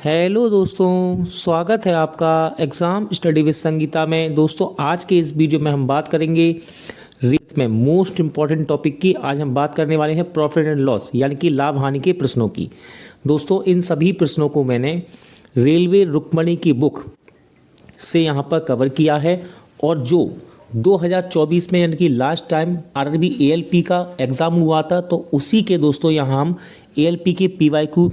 Hello दोस्तों, स्वागत है आपका एग्ज़ाम स्टडी विद संगीता में। दोस्तों, आज के इस वीडियो में हम बात करेंगे रेट में मोस्ट इम्पॉर्टेंट टॉपिक की। आज हम बात करने वाले हैं प्रॉफिट एंड लॉस यानी कि लाभ हानि के प्रश्नों की। दोस्तों, इन सभी प्रश्नों को मैंने रेलवे रुक्मणी की बुक से यहाँ पर कवर किया है और जो 2024 में यानी कि लास्ट टाइम आरआरबी एएलपी का एग्ज़ाम हुआ था, तो उसी के दोस्तों यहाँ हम एएलपी के पीवाईक्यू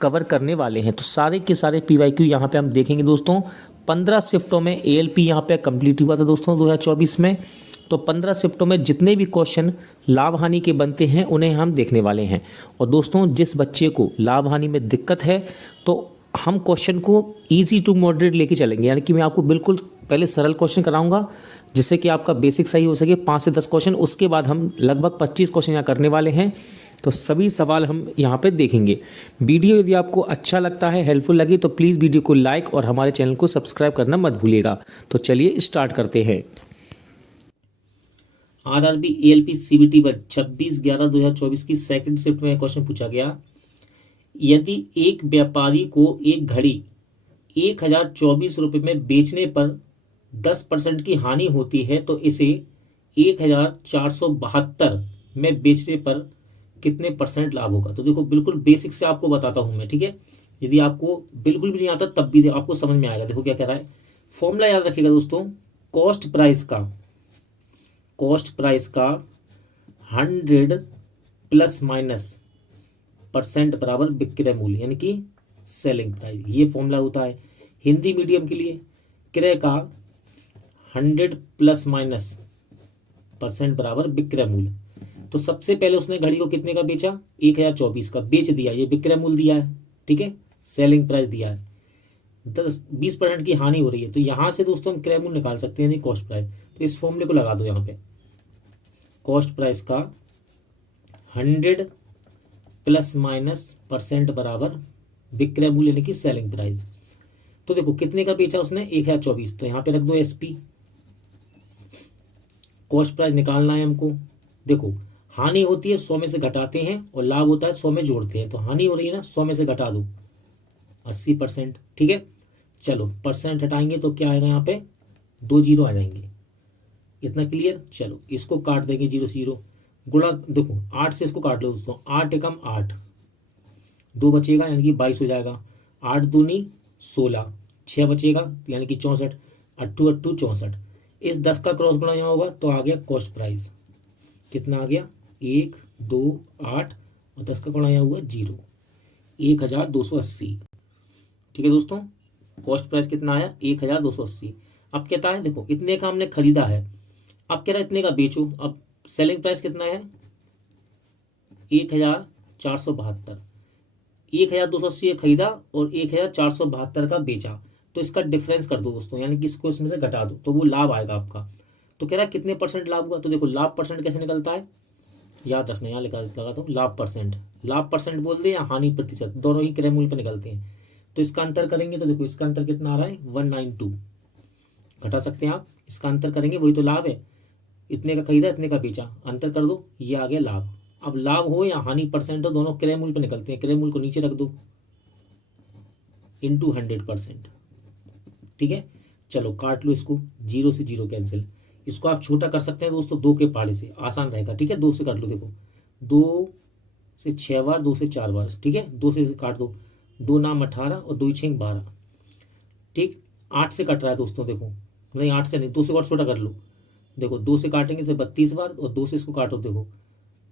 कवर करने वाले हैं। तो सारे के सारे पीवाईक्यू यहाँ पे हम देखेंगे दोस्तों। 15 शिफ्टों में एएलपी यहाँ पे कंप्लीट हुआ था दोस्तों 2024 में। तो 15 शिफ्टों में जितने भी क्वेश्चन लाभ हानि के बनते हैं उन्हें हम देखने वाले हैं। और दोस्तों, जिस बच्चे को लाभ हानि में दिक्कत है तो हम क्वेश्चन को ईजी टू मॉडरेट लेके चलेंगे, यानी कि मैं आपको बिल्कुल पहले सरल क्वेश्चन कराऊंगा जिससे कि आपका बेसिक सही हो सके, 5 से 10 क्वेश्चन। उसके बाद हम लगभग 25 क्वेश्चन यहाँ करने वाले हैं। तो सभी सवाल हम यहाँ पे देखेंगे। वीडियो यदि आपको अच्छा लगता है, हेल्पफुल लगे, तो प्लीज़ वीडियो को लाइक और हमारे चैनल को सब्सक्राइब करना मत भूलिएगा। तो चलिए स्टार्ट करते हैं। आरआरबी एएलपी सीबीटी पर 26/11/2024 की सेकंड शिफ्ट में क्वेश्चन पूछा गया। यदि एक व्यापारी को एक घड़ी 1024 रुपये में बेचने पर 10% की हानि होती है तो इसे 1472 में बेचने पर कितने परसेंट लाभ होगा। तो देखो, बिल्कुल बेसिक से आपको बताता हूं मैं, ठीक है। यदि आपको बिल्कुल भी नहीं आता तब भी आपको समझ में आएगा। देखो क्या कह रहा है, फॉर्मूला याद रखिएगा दोस्तों। कॉस्ट प्राइस का 100 प्लस माइनस परसेंट बराबर विक्रय मूल्य यानी कि सेलिंग प्राइस। ये फॉर्मूला होता है हिंदी मीडियम के लिए। क्रय का 100 प्लस माइनस परसेंट बराबर विक्रय मूल्य। तो सबसे पहले उसने घड़ी को कितने का बेचा, 1024 का बेच दिया, ये विक्रय मूल्य दिया है, ठीक है, सेलिंग प्राइस दिया है। 20% की हानि हो रही है तो यहां से दोस्तों हम क्रय मूल्य निकाल सकते हैं, नहीं कॉस्ट प्राइस। तो इस फॉर्मूले को लगा दो यहाँ पे। कॉस्ट प्राइस का 100 प्लस माइनस परसेंट बराबर विक्रय मूल्य यानी कि सेलिंग प्राइस। तो देखो कितने का बेचा उसने, 1024, तो यहाँ पे रख दो एसपी। कॉस्ट प्राइस निकालना है हमको। देखो, हानि होती है 100 में से घटाते हैं और लाभ होता है 100 में जोड़ते हैं। तो हानि हो रही है ना, 100 में से घटा दो 80%, ठीक है। चलो परसेंट हटाएंगे तो क्या आएगा, यहाँ पे 2 जीरो आ जाएंगे। इतना क्लियर। चलो इसको काट देंगे, 0 से 0 गुणा। देखो 8 से इसको काट लो दोस्तों, 8 एकम 8, 2 बचेगा यानी कि 22 हो जाएगा। 8 दूनी 16, 6 बचेगा यानी कि 64, 8 8 64। इस 10 का क्रॉस गुणा यहाँ होगा तो आ गया कॉस्ट प्राइस। कितना आ गया, 1 2 8 और 10 का गुणा यहाँ हुआ 0, 1280। ठीक है दोस्तों, कॉस्ट प्राइस कितना आया, 1280। अब कहता है देखो इतने का हमने खरीदा है, अब कह रहा है इतने का बेचो। अब सेलिंग प्राइस कितना है, 1472। 1280 खरीदा और 1472 का बेचा, तो इसका डिफरेंस कर दो दोस्तों, यानी कि इसको इसमें से घटा दो तो वो लाभ आएगा आपका। तो कह रहा है कितने परसेंट लाभ हुआ। तो देखो लाभ परसेंट कैसे निकलता है, याद रखना, यहाँ लगा दो लाभ परसेंट। लाभ परसेंट बोल दे या हानि प्रतिशत, दोनों ही क्रय मूल्य पर निकलते हैं। तो इसका अंतर करेंगे तो देखो इसका अंतर कितना आ रहा है, 192। घटा सकते हैं आप, इसका अंतर करेंगे वही तो लाभ है। इतने का खरीदा, इतने का बेचा, अंतर कर दो, ये आ गया लाभ। अब लाभ हो या हानि परसेंट हो, दोनों क्रय मूल्य पर निकलते हैं। क्रय मूल्य को नीचे रख दो इंटू 100%, ठीक है। चलो काट लो इसको, 0 से 0 कैंसिल। इसको आप छोटा कर सकते हैं दोस्तों 2 के पहाड़े से, आसान रहेगा, ठीक है। 2 से काट लो, देखो 2 से 6 बार, 2 से 4 बार, ठीक है। 2 से काट दो, 2 नाम 18 और 2 6 12, ठीक। 8 से कट रहा है दोस्तों, देखो नहीं 8 से नहीं, 2 से और छोटा कर लो। देखो 2 से काटेंगे से 32 बार और 2 से इसको काटो, देखो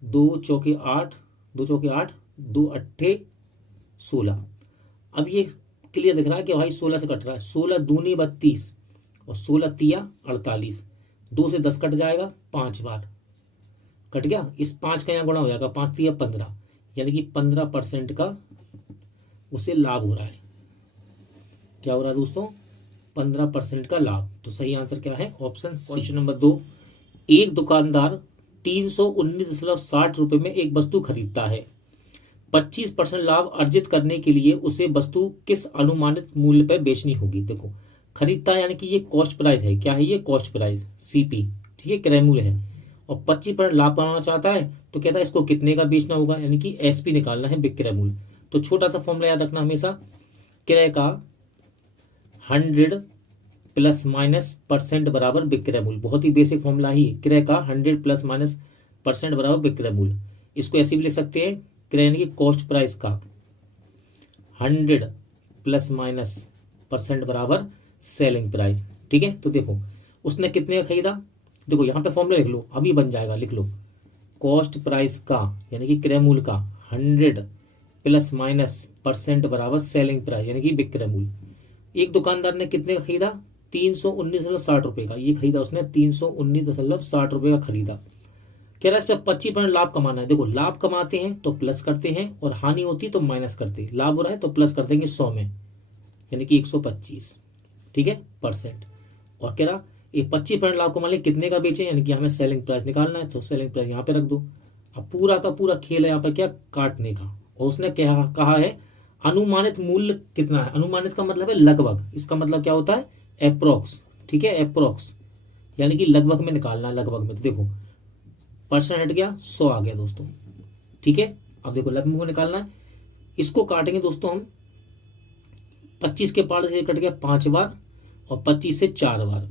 2 चौके 8, 2 चौके 8, 2 अट्ठे 16। अब ये क्लियर दिख रहा है कि भाई 16 से कट रहा है। 16 दूनी 32 और 16 तिया 48। 2 से 10 कट जाएगा 5 बार, कट गया। इस 5 का यहाँ गुणा हो जाएगा, 5 तिया 15, यानी कि 15% का उसे लाभ हो रहा है। क्या हो रहा है दोस्तों, 15% का लाभ। तो सही आंसर क्या है, ऑप्शन सी। क्वेश्चन नंबर 2, एक दुकानदार 319.60 रुपये में एक वस्तु खरीदता है। 25% लाभ अर्जित करने के लिए उसे वस्तु किस अनुमानित मूल्य पर बेचनी होगी। देखो खरीदता है यानी कि ये कॉस्ट प्राइस है, क्या है ये कॉस्ट प्राइस, सीपी, ठीक है, क्रय मूल्य है। और 25% लाभ कमाना चाहता है तो कहता है इसको कितने का बेचना होगा, यानी कि एसपी निकालना है, विक्रय मूल्य। तो छोटा सा फॉर्मूला याद रखना हमेशा, क्रय का 100 ± % बराबर विक्रय मूल्य। बहुत ही बेसिक फॉर्मूला ही, क्रय का 100 ± % बराबर विक्रय मूल्य। इसको ऐसे भी लिख सकते हैं, क्रय यानी कि कॉस्ट प्राइस का 100 ± % बराबर सेलिंग प्राइस। ठीक है, तो देखो उसने कितने का खरीदा, देखो यहाँ पे फॉर्मूला लिख लो, अभी बन जाएगा, लिख लो कॉस्ट प्राइस का यानी कि क्रय मूल्य का 100 ± % बराबर सेलिंग प्राइस यानी कि विक्रय मूल्य। एक दुकानदार ने कितने का खरीदा, 319.60 रुपए का, ये खरीदा उसने 319.60 रुपए का खरीदा। कह रहा है इस पर 25% लाभ कमाना है। देखो लाभ कमाते हैं तो प्लस करते हैं और हानि होती तो माइनस करते हैं। लाभ हो रहा है तो प्लस कर देंगे 100 में यानी कि 125, ठीक है, %। और कह रहा ये 25% लाभ कमा ले, कितने का बेचे यानी कि हमें सेलिंग प्राइस निकालना है, तो सेलिंग प्राइस यहाँ पे रख दो। अब पूरा का पूरा खेल है यहाँ पे क्या, काटने का। और उसने कहा है अनुमानित मूल्य कितना है। अनुमानित का मतलब है लगभग, इसका मतलब क्या होता है, एप्रोक्स। ठीक है, एप्रोक्स यानी कि लगभग में निकालना है, लगभग में। तो देखो % हट गया, 100 आ गया दोस्तों। ठीक है, अब देखो लगभग में निकालना है, इसको काटेंगे दोस्तों हम। 25 के पार्ट से कट गया 5 बार और 25 से 4 बार,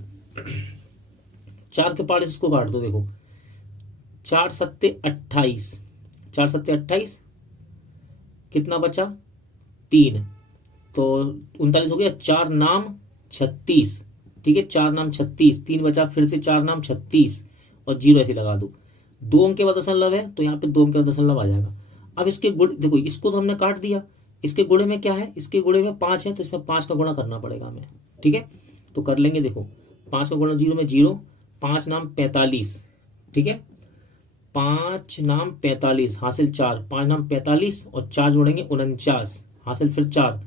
4 के पार्ट से इसको काट दो। देखो 4 सत्ते 28, 4 सत्ते 28, कितना बचा 3, तो 39 हो गया। 4 नाम 36, ठीक है, 4 नाम 36, 3 बचा, फिर से 4 नाम 36 और 0 ऐसे लगा दो। 2 अंक के बाद दशमलव है तो यहाँ पे 2 अंक के बाद दशमलव आ जाएगा। अब इसके गुण देखो, इसको तो हमने काट दिया, इसके गुणे में क्या है, इसके गुणे में 5 है तो इसमें 5 का गुणा करना पड़ेगा हमें। ठीक है, तो कर लेंगे। देखो 5 का गुणा 0 में 0, 5 नाम 45, ठीक है, 5 नाम 45 हासिल 4, 5 नाम 45 और 4 जोड़ेंगे 49 हासिल फिर 4,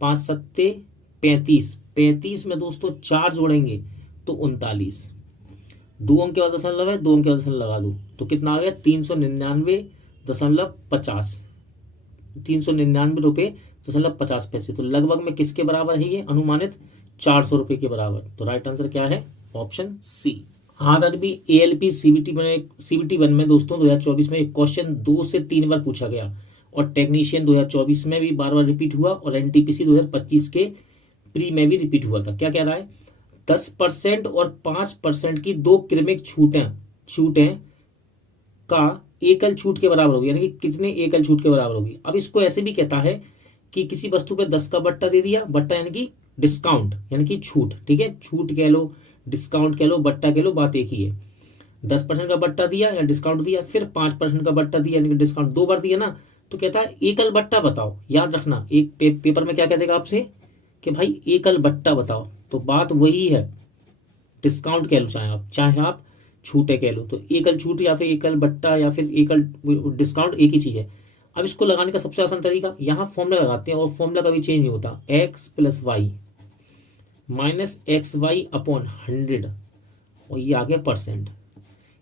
5 सत्ते 35, 35 में दोस्तों 4 जोड़ेंगे तो 39। 2 अंक के बाद दशमलव है, 2 अंक के बाद दशमलव लगा दो तो कितना आ गया 399.50, 399.50 रुपये। तो लगभग में किसके बराबर है ये, अनुमानित 400 रुपये के बराबर। तो राइट आंसर क्या है, option C. RRB ALP CBT 1 में दोस्तों 2024 में एक क्वेश्चन 2 से 3 बार पूछा गया और टेक्नीशियन 2024 में भी बार बार रिपीट हुआ और NTPC 2025 के प्री में भी रिपीट हुआ था। क्या कह रहा है, 10% और 5% की 2 क्रमिक छूटें का एकल छूट के बराबर होगी, यानी कि कितने एकल छूट के बराबर होगी। अब इसको ऐसे भी कहता है कि किसी वस्तु पे 10 का बट्टा दे दिया, बट्टा यानी कि डिस्काउंट यानी कि छूट। ठीक है, छूट कह लो, डिस्काउंट कह लो, बट्टा कह लो, बात एक ही है। 10% का बट्टा दिया या डिस्काउंट दिया, फिर 5% का बट्टा दिया यानी कि डिस्काउंट 2 बार दिया ना, तो कहता है एकल बट्टा बताओ। याद रखना, एक पेपर में क्या कह देगा आपसे कि भाई एकल बट्टा बताओ, तो बात वही है। डिस्काउंट कह लो चाहे आप छूटे कह लो, तो एकल छूट या फिर एकल बट्टा या फिर एकल डिस्काउंट एक ही चीज है। अब इसको लगाने का सबसे आसान तरीका, यहाँ फॉर्मूला लगाते हैं और फॉर्मूला कभी चेंज नहीं होता, x + y -xy अपॉन 100 और ये आ गया %।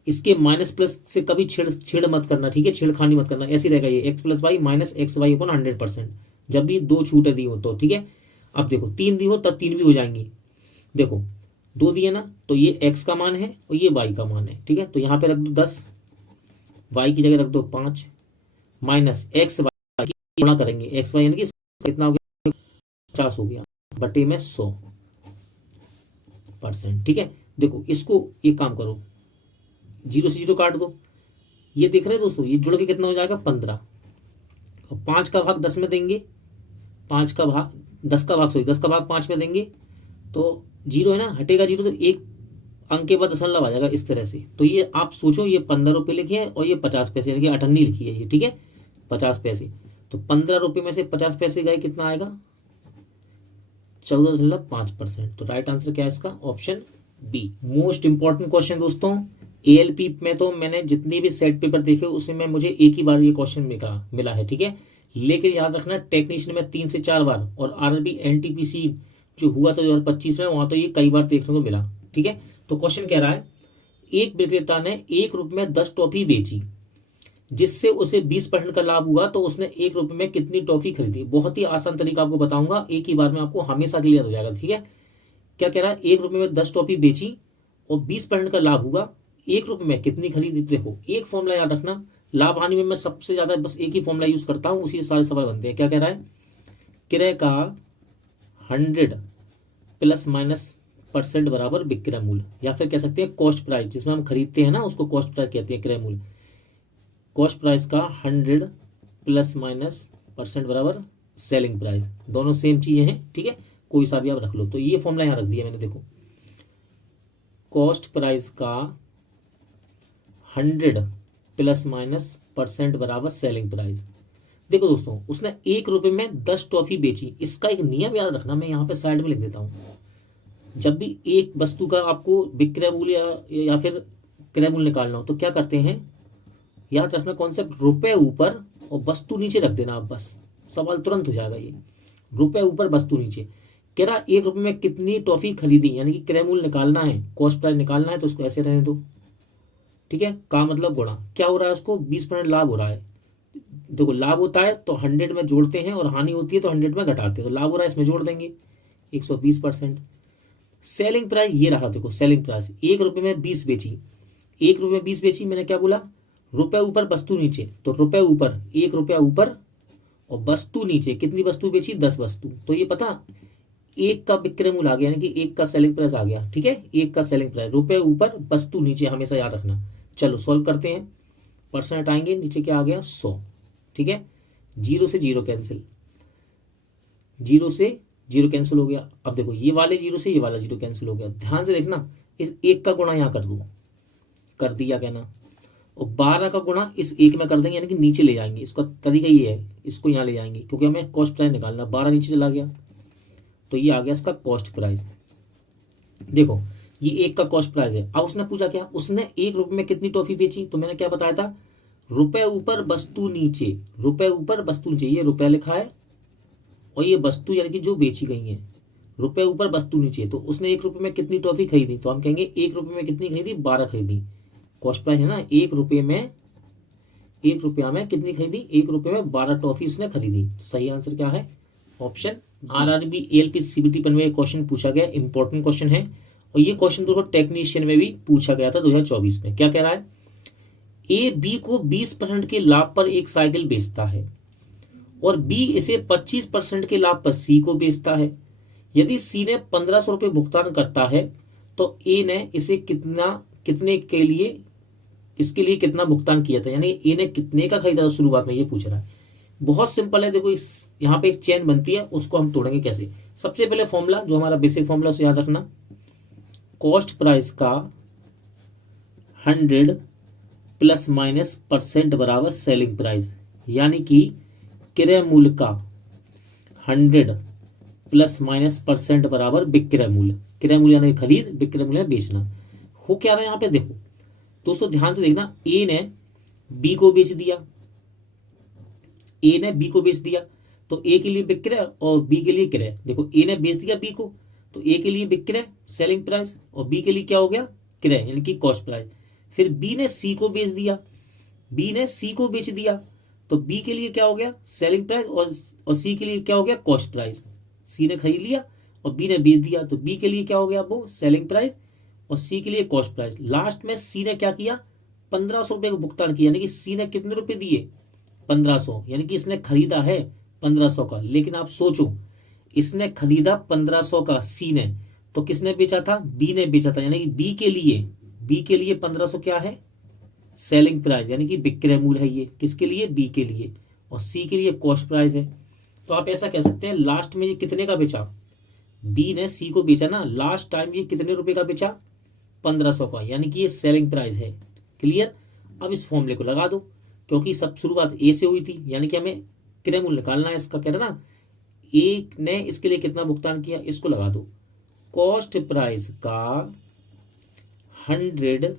इसके माइनस प्लस से कभी छेड़ मत करना, ठीक है, छेड़खानी मत करना, ऐसे रहेगा ये x + y -xy अपॉन 100% जब भी 2 छूटें दी हो तो। ठीक है, अब देखो 3 दी हो तब 3 भी हो जाएंगी। देखो 2 दिए ना, तो ये x का मान है और ये y का मान है। ठीक है, तो यहाँ पे रख दो 10, y की जगह रख दो 5 माइनस xy की गुणा करेंगे, xy यानी कि कितना हो गया 50 हो गया बटे में 100%। ठीक है, देखो इसको एक काम करो, 0 से 0 काट दो, ये देख रहे हैं दोस्तों, ये जुड़ के कितना हो जाएगा 15 और 5 का भाग 10 में देंगे, 10 का भाग 5 में देंगे तो 0 है ना, हटेगा 0 तो एक अंक के बाद दशमलव आ जाएगा इस तरह से। तो ये आप सोचो, ये 15 रुपये लिखे हैं और ये 50 पैसे यानी कि 98 लिखी है ये। ठीक है, 50 पैसे, तो 15 रुपये में से 50 पैसे गए, कितना आएगा 14.5%। तो राइट आंसर क्या है इसका, option B. Most important question दोस्तों, ALP में तो मैंने जितने भी सेट पेपर देखे उसमें मुझे एक ही बार ये क्वेश्चन मिला है। ठीक है, लेकिन याद रखना टेक्नीशियन में 3 से 4 बार और RRB NTPC जो हुआ था 2025 में, वहां तो ये कई बार देखने को मिला। ठीक है, तो क्वेश्चन कह रहा है, एक विक्रेता ने 1 रुपये में 10 टॉफी बेची जिससे उसे 20% का लाभ हुआ, तो उसने 1 रुपये में कितनी टॉफी खरीदी। बहुत ही आसान तरीका आपको बताऊंगा, एक ही बार में आपको हमेशा क्लियर हो जाएगा। ठीक है, क्या कह रहा है, 1 रुपये में 10 टॉफी बेची और 20% का लाभ हुआ, 1 रुपये में कितनी खरीदी। देखो एक फॉर्मूला याद रखना, लाभ हानि में मैं सबसे ज्यादा बस एक ही फॉर्मूला यूज करता हूं, उसी से सारे सवाल बनते हैं। क्या कह रहा है, क्रय का 100 प्लस माइनस परसेंट बराबर विक्रय मूल्य, या फिर कह सकते हैं कॉस्ट प्राइस, जिसमें हम खरीदते हैं ना उसको कॉस्ट प्राइस कहते हैं, क्रय मूल्य। कॉस्ट प्राइस का 100 प्लस माइनस परसेंट बराबर सेलिंग प्राइस, दोनों सेम चीजें हैं, ठीक है, कोई सा भी आप रख लो। तो ये फॉर्मूला यहाँ रख दिया मैंने, देखो कॉस्ट प्राइस का 100 प्लस माइनस परसेंट बराबर सेलिंग प्राइस। देखो दोस्तों, उसने 1 रुपए में 10 टॉफी बेची। इसका एक नियम याद रखना, मैं यहाँ पे साइड में लिख देता हूँ। जब भी एक वस्तु का आपको विक्रय मूल्य या फिर क्रय मूल्य निकालना हो तो क्या करते हैं, याद रखना कॉन्सेप्ट, रुपए ऊपर और वस्तु नीचे रख देना आप, बस सवाल तुरंत हो जाएगा ये। रुपए ऊपर वस्तु नीचे। कह रहा 1 रुपए में कितनी टॉफी खरीदी, यानी कि क्रय मूल्य निकालना है, कॉस्ट प्राइस निकालना है, तो उसको ऐसे रहने दो, ठीक है। का मतलब गुणा, क्या हो रहा है उसको 20% लाभ हो रहा है। देखो लाभ होता है तो 100 में जोड़ते हैं, और हानि होती है तो 100 में घटाते हैं, तो लाभ हो रहा है इसमें जोड़ देंगे 120%। सेलिंग प्राइस ये रहा, देखो सेलिंग प्राइस 1 रुपए में 20 बेची, 1 रुपए में 20 बेची, मैंने क्या बोला, रुपए ऊपर वस्तु नीचे, तो रुपए ऊपर 1 रुपया ऊपर और वस्तु नीचे, कितनी वस्तु बेची, 10 वस्तु। तो ये पता 1 का विक्रय मूल्य आ गया, यानी कि 1 का सेलिंग प्राइस आ गया, ठीक है। 1 का सेलिंग प्राइस, रुपए ऊपर वस्तु नीचे, हमेशा याद रखना। चलो सॉल्व करते हैं, परसेंट हटाएंगे, नीचे क्या आ गया 100, ठीक है। 0 से 0 कैंसिल, 0 से 0 कैंसिल हो गया। अब देखो ये वाले 0 से ये वाला 0 कैंसिल हो गया। ध्यान से देखना, इस 1 का गुणा यहाँ कर दो, कर दिया कहना, और 12 का गुणा इस 1 में कर देंगे, यानी कि नीचे ले जाएंगे। इसका तरीका ये है, इसको यहाँ ले जाएंगे क्योंकि हमें कॉस्ट प्राइस निकालना। 12 नीचे चला गया तो ये आ गया इसका कॉस्ट प्राइस। देखो ये 1 का कॉस्ट प्राइस है। अब उसने पूछा क्या, उसने 1 रुपए में कितनी टॉफी बेची, तो मैंने क्या बताया था, रुपए ऊपर वस्तु नीचे, रुपए ऊपर वस्तु नीचे, ये रुपया लिखा है और ये वस्तु यानी कि जो बेची गई है, रुपए ऊपर वस्तु नीचे। तो उसने 1 रुपए में कितनी टॉफी खरीदी, तो हम कहेंगे 1 रुपए में कितनी खरीदी, 12 खरीदी। कॉस्ट प्राइस है ना, 1 रुपये में, 1 रुपया में कितनी खरीदी, 1 रुपये में 12 टॉफी उसने खरीदी। तो सही आंसर क्या है, ऑप्शन। आरआरबी एएलपी सीबीटी में क्वेश्चन पूछा गया, इंपॉर्टेंट क्वेश्चन है। और ये क्वेश्चन तो टेक्नीशियन में भी पूछा गया था 2024 में। क्या कह रहा है, ए बी को 20% के लाभ पर एक साइकिल बेचता है और बी इसे 25% के लाभ पर सी को बेचता है। यदि सी ने 1500 रुपये भुगतान करता है तो ए ने इसे कितने के लिए, इसके लिए कितना भुगतान किया था, यानी ए ने कितने का खरीदा था शुरुआत में, ये पूछ रहा है। बहुत सिंपल है, देखो इस यहाँ पे एक चेन बनती है, उसको हम तोड़ेंगे कैसे। सबसे पहले फॉर्मूला जो हमारा बेसिक फॉर्मूला उसे याद रखना, कॉस्ट प्राइस का 100 प्लस माइनस परसेंट बराबर सेलिंग प्राइस, यानी कि क्रय मूल्य का 100 प्लस माइनस परसेंट बराबर विक्रय मूल्य। क्रय मूल्य यानी खरीद, विक्रय मूल्य बेचना। हो क्या रहा है यहाँ पे, देखो दोस्तों ध्यान से देखना, ए ने बी को बेच दिया, ए ने बी को बेच दिया, तो ए के लिए विक्रय और बी के लिए क्रय। देखो ए ने बेच दिया बी को, तो ए के लिए विक्रय सेलिंग प्राइस, और बी के लिए क्या हो गया, क्रय यानी कि कॉस्ट प्राइस। फिर बी ने सी को बेच दिया, बी ने सी को बेच दिया, तो बी के लिए क्या हो गया, सेलिंग प्राइस, और सी के लिए क्या हो गया, कॉस्ट प्राइस। सी ने खरीद लिया और बी ने बेच दिया, तो बी के लिए क्या हो गया, वो सेलिंग प्राइस, और सी के लिए कॉस्ट प्राइस। लास्ट में सी ने क्या किया, 1500 रुपये का भुगतान किया, यानी कि सी ने कितने रुपए दिए, 1500, यानी कि इसने खरीदा है 1500 का। लेकिन आप सोचो, इसने खरीदा 1500 का सी ने, तो किसने बेचा था, बी ने बेचा था, यानी कि बी के लिए 1500 क्या है, सेलिंग प्राइस, यानी कि विक्रय मूल्य है ये, किसके लिए, बी के लिए, और सी के लिए कॉस्ट प्राइस है। तो आप ऐसा कह सकते हैं, लास्ट में ये कितने का बेचा, बी ने सी को बेचा ना, लास्ट टाइम ये कितने रुपए का बेचा, 1500 का, यानी कि ये सेलिंग प्राइस है। क्लियर। अब इस फॉर्मूले को लगा दो, क्योंकि सब शुरुआत ए से हुई थी, यानी कि हमें क्रय मूल्य निकालना है इसका, कह रहा ना, ए ने इसके लिए कितना भुगतान किया, इसको लगा दो। कॉस्ट प्राइस का 100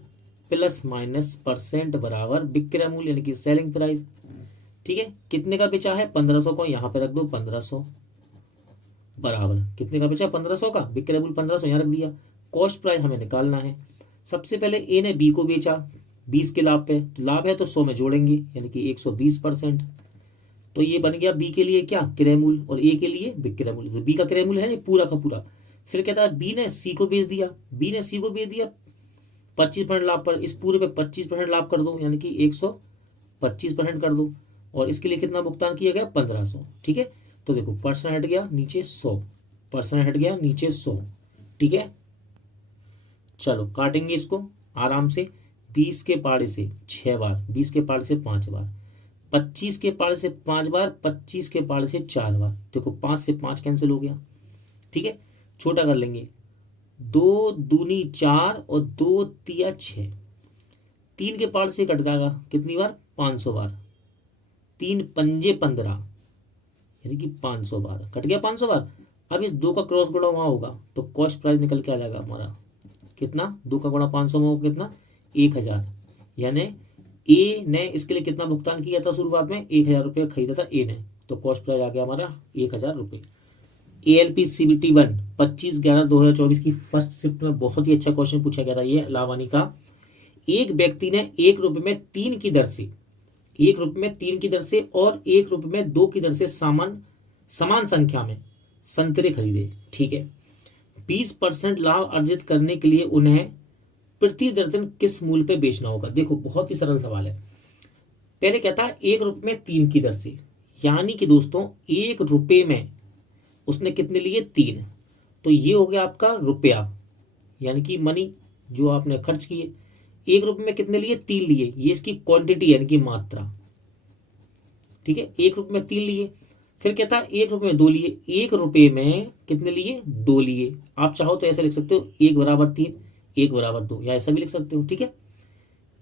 प्लस माइनस परसेंट बराबर विक्रय मूल्य यानी कि सेलिंग प्राइस। ठीक है, कितने का बेचा है, 1500 को, यहां पे रख दो 1500 बराबर कितने का बेचा, 1500 का, विक्रय मूल्य 1500 यहां रख दिया। कॉस्ट प्राइस हमें निकालना है। सबसे पहले ए ने बी को बेचा 20 के लाभ पे, तो लाभ है तो 100 में जोड़ेंगे, यानी कि 120%। तो ये बन गया बी के लिए क्या, क्रय मूल्य, और ए के लिए विक्रय मूल्य। तो बी का क्रय मूल्य है ना पूरा का पूरा। फिर कहता है बी ने सी को बेच दिया, 25% लाभ पर, इस पूरे पे 25% लाभ कर दो, यानी कि 125% कर दो, और इसके लिए कितना भुगतान किया गया, 1500। ठीक है, तो देखो परसेंट हट गया नीचे 100, परसेंट हट गया, नीचे 100। ठीक है, चलो काटेंगे इसको आराम से। 20 के पाड़े से 6 बार, 20 के पाड़े से 5 बार, 25 के पाड़े से 5 बार, 25 के पाड़े से 4 बार। देखो 5 से 5 कैंसिल हो गया। ठीक है, छोटा कर लेंगे। 2 दूनी 4 और 2 तिया 6। 3 के पाड़े से कट जाएगा कितनी बार? 500 बार। 3 पंजे 15 यानी कि 500 बार कट गया, 500 बार। अब इस 2 का क्रॉस गुणा वहां होगा तो कॉस्ट प्राइस निकल के आ जाएगा हमारा कितना? 2 का गुणा 500 में होगा कितना? 1000। यानी ए ने इसके लिए कितना भुगतान किया था? शुरुआत में 1000 रुपये खरीदा था ए ने, तो कॉस्ट प्राइस आ गया हमारा 1000 रुपये। ALP CBT 1 25/11/2024 की फर्स्ट शिफ्ट में बहुत ही अच्छा क्वेश्चन पूछा गया था ये लावानी का। एक व्यक्ति ने 1 रुपये में 3 की दर से, 1 रुपये में 3 की दर से और 1 रुपये में 2 की दर से समान संख्या में संतरे खरीदे। ठीक है, 20% लाभ अर्जित करने के लिए उन्हें प्रति दर्जन किस मूल्य पे बेचना होगा? देखो बहुत ही सरल सवाल है। पहले कहता है 1 रुपये में 3 की दर से, यानी कि दोस्तों 1 रुपये में उसने कितने लिए? 3। तो ये हो गया आपका रुपया, यानी कि मनी जो आपने खर्च किए। 1 रुपये में कितने लिए? 3 लिए, ये इसकी क्वांटिटी यानी कि मात्रा। ठीक है, 1 रुपये में 3 लिए। फिर कहता है 1 रुपये में 2 लिए, 1 रुपये में कितने लिए? 2 लिए। आप चाहो तो ऐसे लिख सकते हो 1 बराबर 3, 1 बराबर 2, या ऐसा भी लिख सकते हो। ठीक है,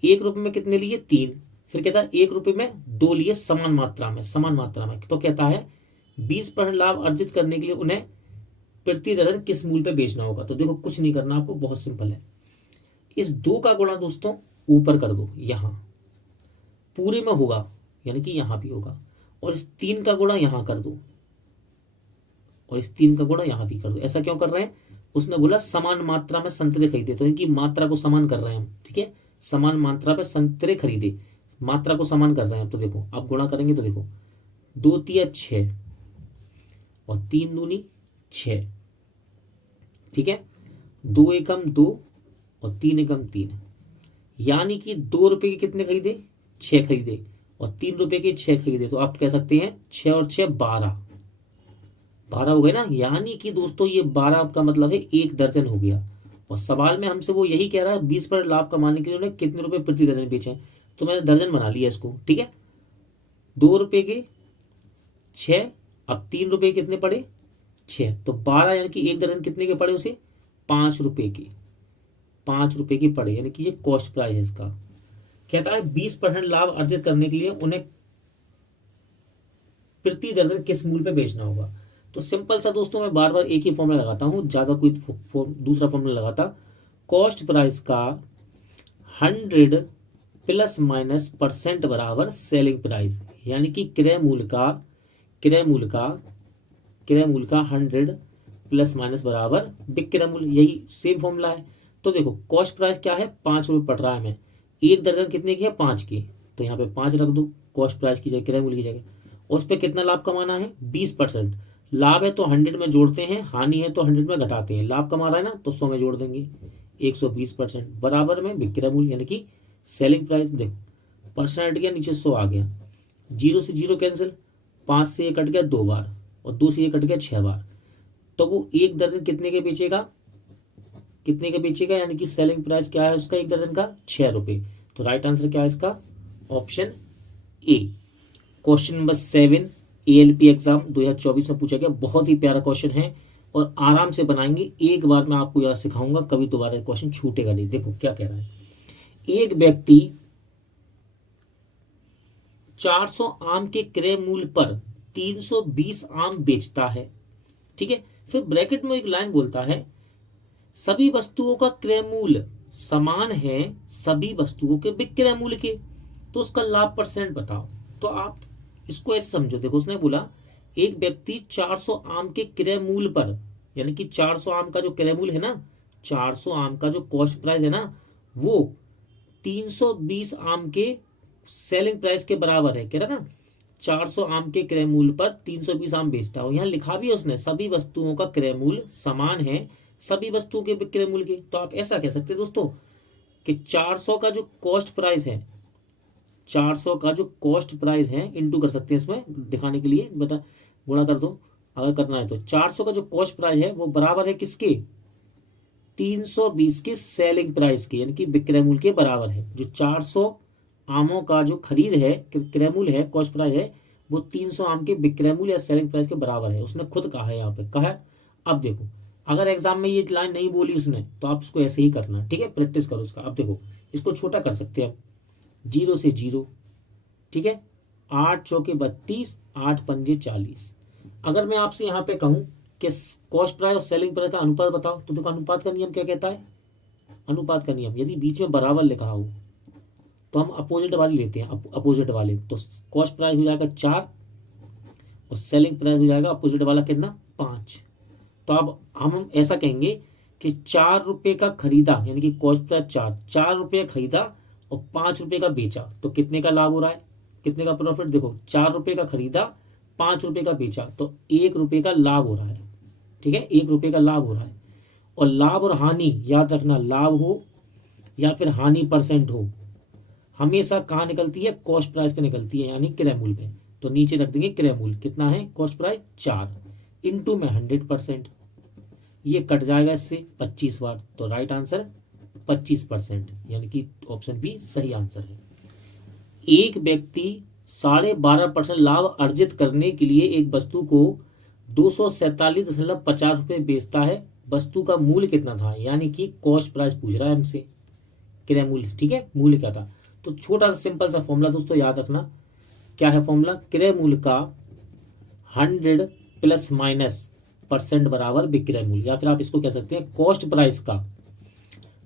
1 रुपये में कितने लिए? 3। फिर कहता है 1 रुपये में 2 लिए समान मात्रा में, समान मात्रा में। तो कहता है 20% लाभ अर्जित करने के लिए उन्हें प्रति दर्जन किस मूल्य पे बेचना होगा? तो देखो कुछ नहीं करना आपको, बहुत सिंपल है। इस 2 का गुणा दोस्तों ऊपर कर दो, यहां पूरे में होगा यानी कि यहां भी होगा, और इस 3 का गुणा यहां कर दो, और इस 3 का गुणा यहां भी कर दो। ऐसा क्यों कर रहे हैं? उसने बोला समान मात्रा में संतरे खरीदे, तो इनकी मात्रा को समान कर रहे हैं हम। ठीक है, समान मात्रा पे संतरे खरीदे, मात्रा को समान कर रहे हैं। तो देखो अब गुणा करेंगे तो देखो 2 तिया 6 और 3 दूनी 6। ठीक है, 2 एकम 2 और 3 एकम 3, यानी कि 2 रुपए के कितने खरीदे? 6 खरीदे, और 3 रुपए के 6 खरीदे। तो आप कह सकते हैं 6 और 6 12 हो गए ना। यानी कि दोस्तों ये 12 का मतलब है 1 दर्जन हो गया। और सवाल में हमसे वो यही कह रहा है 20% लाभ कमाने के लिए उन्हें कितने रुपए प्रति दर्जन बेचे। तो मैंने दर्जन बना लिया इसको। ठीक है, 2 रुपए के 6, अब 3 रुपए कितने पड़े? 6, तो 12 यानी कि 1 दर्जन कितने के पड़े उसे? 5 रुपए के, 5 रुपए के पड़े, यानी कि ये कॉस्ट प्राइस है इसका। कहता है 20% लाभ अर्जित करने के लिए उन्हें प्रति दर्जन किस मूल्य पे बेचना होगा? तो सिंपल सा दोस्तों, मैं बार बार एक ही फॉर्मूला लगाता हूं, ज्यादा कोई दूसरा फॉर्मूला लगाता। कॉस्ट प्राइस का 100 प्लस माइनस परसेंट बराबर सेलिंग प्राइस, यानी कि क्रय मूल्य का 100 प्लस माइनस बराबर विक्रय मूल्य, यही सेम फॉर्मूला है। तो देखो कॉस्ट प्राइस क्या है? 5 रुपये पड़ रहा है हमें। 1 दर्जन कितने की है? 5 की, तो यहाँ पे 5 रख दो कॉस्ट प्राइस की जगह, क्रय मूल्य की जगह। और उस पर कितना लाभ कमाना है? 20%। लाभ है तो 100 में जोड़ते हैं, हानि है तो 100 में घटाते हैं। लाभ कमा रहा है ना तो 100 में जोड़ देंगे, 120% बराबर में विक्रय मूल्य यानी कि सेलिंग प्राइस। देखो परसेंट हट गया, नीचे 100 आ गया, 0 से 0 कैंसिल, 5 से 1 कट गया 2 बार, और 2 से 1 कट गया 6 बार। तो वो 1 दर्जन कितने के बेचेगा? यानी कि सेलिंग प्राइस क्या है उसका 1 दर्जन का? 6 रुपये। तो राइट आंसर क्या है इसका? Option A. Question number 7 ALP exam 2024 में पूछा गया, बहुत ही प्यारा क्वेश्चन है और आराम से बनाएंगे। एक बार मैं आपको यह सिखाऊंगा, कभी दोबारा क्वेश्चन छूटेगा नहीं। देखो क्या कह रहा है, एक व्यक्ति 400 आम के क्रय मूल्य पर 320 आम बेचता है। ठीक है, फिर ब्रैकेट में एक लाइन बोलता है सभी वस्तुओं का क्रय मूल्य समान है सभी वस्तुओं के विक्रय मूल्य के, तो उसका लाभ परसेंट बताओ। तो आप इसको ऐसे समझो, देखो उसने बोला एक व्यक्ति 400 आम के क्रय मूल्य पर, यानी कि 400 आम का जो क्रय मूल्य है ना, 400 आम का जो कॉस्ट प्राइस है ना, वो 320 आम के सेलिंग प्राइस के बराबर है। कह रहा ना 400 आम के क्रय मूल्य पर 320 आम बेचता हो। यहाँ लिखा भी है उसने सभी वस्तुओं का क्रय मूल्य समान है सभी वस्तुओं के विक्रय मूल्य के। तो आप ऐसा कह सकते हैं दोस्तों कि 400 का जो कॉस्ट प्राइस है, 400 का जो कॉस्ट प्राइस है, इंटू कर सकते हैं इसमें दिखाने के लिए, बेटा गुणा कर दो अगर करना है तो 400 का जो कॉस्ट प्राइस है वो बराबर है किसके, 320 के सेलिंग प्राइस के, यानी कि विक्रय मूल्य के बराबर है। जो 400 आमों का जो खरीद है, क्रय मूल्य है, कॉस्ट प्राइस है, वो 300 आम के विक्रय मूल्य या सेलिंग प्राइस के बराबर है। उसने खुद कहा है, यहाँ पे कहा है। अब देखो, अगर एग्जाम में ये लाइन नहीं बोली उसने तो आप इसको ऐसे ही करना, ठीक है, प्रैक्टिस करो इसका। अब देखो, इसको छोटा कर सकते हैं हम, 0 से 0, ठीक है, 8 चौके 32, 8 पंजे 40। अगर मैं आपसे यहाँ पे कहूँ कि कॉस्ट प्राइस और सेलिंग प्राइस का अनुपात बताओ, तो देखो अनुपात का नियम क्या कहता है, अनुपात का नियम यदि बीच में बराबर लिखा हो तो हम अपोजिट वाले लेते हैं, अपोजिट वाले। तो कॉस्ट प्राइस हो जाएगा 4 और सेलिंग प्राइस हो जाएगा अपोजिट वाला कितना, 5। तो अब हम ऐसा कहेंगे कि 4 रुपये का खरीदा, यानी कि कॉस्ट प्राइस 4 रुपये खरीदा और 5 रुपये का बेचा, तो कितने का लाभ हो रहा है, कितने का प्रॉफिट, देखो 4 रुपये का खरीदा, 5 रुपये का बेचा, तो 1 रुपये का लाभ हो रहा है, ठीक है, 1 रुपये का लाभ हो रहा है। और लाभ और हानि याद रखना, लाभ हो या फिर हानि परसेंट हो, हमेशा कहाँ निकलती है, कॉस्ट प्राइस पे निकलती है, यानी क्रय मूल्य पे। तो नीचे रख देंगे क्रय मूल्य कितना है, कॉस्ट प्राइस 4 इंटू में 100%, ये कट जाएगा इससे 25 बार, तो राइट आंसर 25%, यानी कि ऑप्शन बी सही आंसर है। एक व्यक्ति 12.5% लाभ अर्जित करने के लिए एक वस्तु को 247.50 रुपये बेचता है। वस्तु का मूल्य कितना था, यानी कि कॉस्ट प्राइस पूछ रहा है हमसे, क्रय मूल्य, ठीक है, मूल्य क्या था। तो छोटा सा सिंपल सा फॉर्मूला दोस्तों याद रखना, क्या है फॉर्मूला, क्रय मूल्य का 100 प्लस माइनस % बराबर विक्रय मूल्य, या फिर आप इसको कह सकते हैं कॉस्ट प्राइस का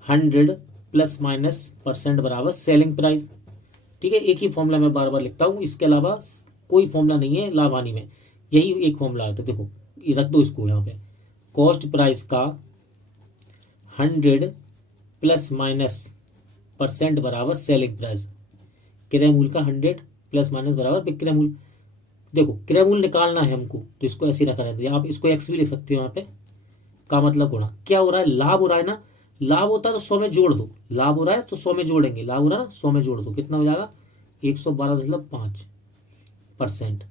100 प्लस माइनस % बराबर सेलिंग प्राइस, ठीक है। एक ही फॉर्मूला मैं बार बार लिखता हूँ, इसके अलावा कोई फॉर्मूला नहीं है लाभ हानि में, यही एक फॉर्मूला है। तो देखो ये रख दो इसको यहाँ पे, कॉस्ट प्राइस का 100 प्लस माइनस % बराबर सेलिंग प्राइस, क्रय मूल्य का 100 प्लस माइनस बराबर विक्रय मूल्य। देखो क्रय मूल्य निकालना है हमको, तो इसको ऐसे ही रखा रहता है, आप इसको एक्स भी लिख सकते हो यहाँ पे, का मतलब गुणा, क्या हो रहा है, लाभ हो रहा है ना, लाभ होता है तो 100 में जोड़ दो, लाभ हो रहा है तो 100 में जोड़ेंगे, लाभ हो रहा है ना, 100 में जोड़ दो, कितना हो जाएगा 112.5%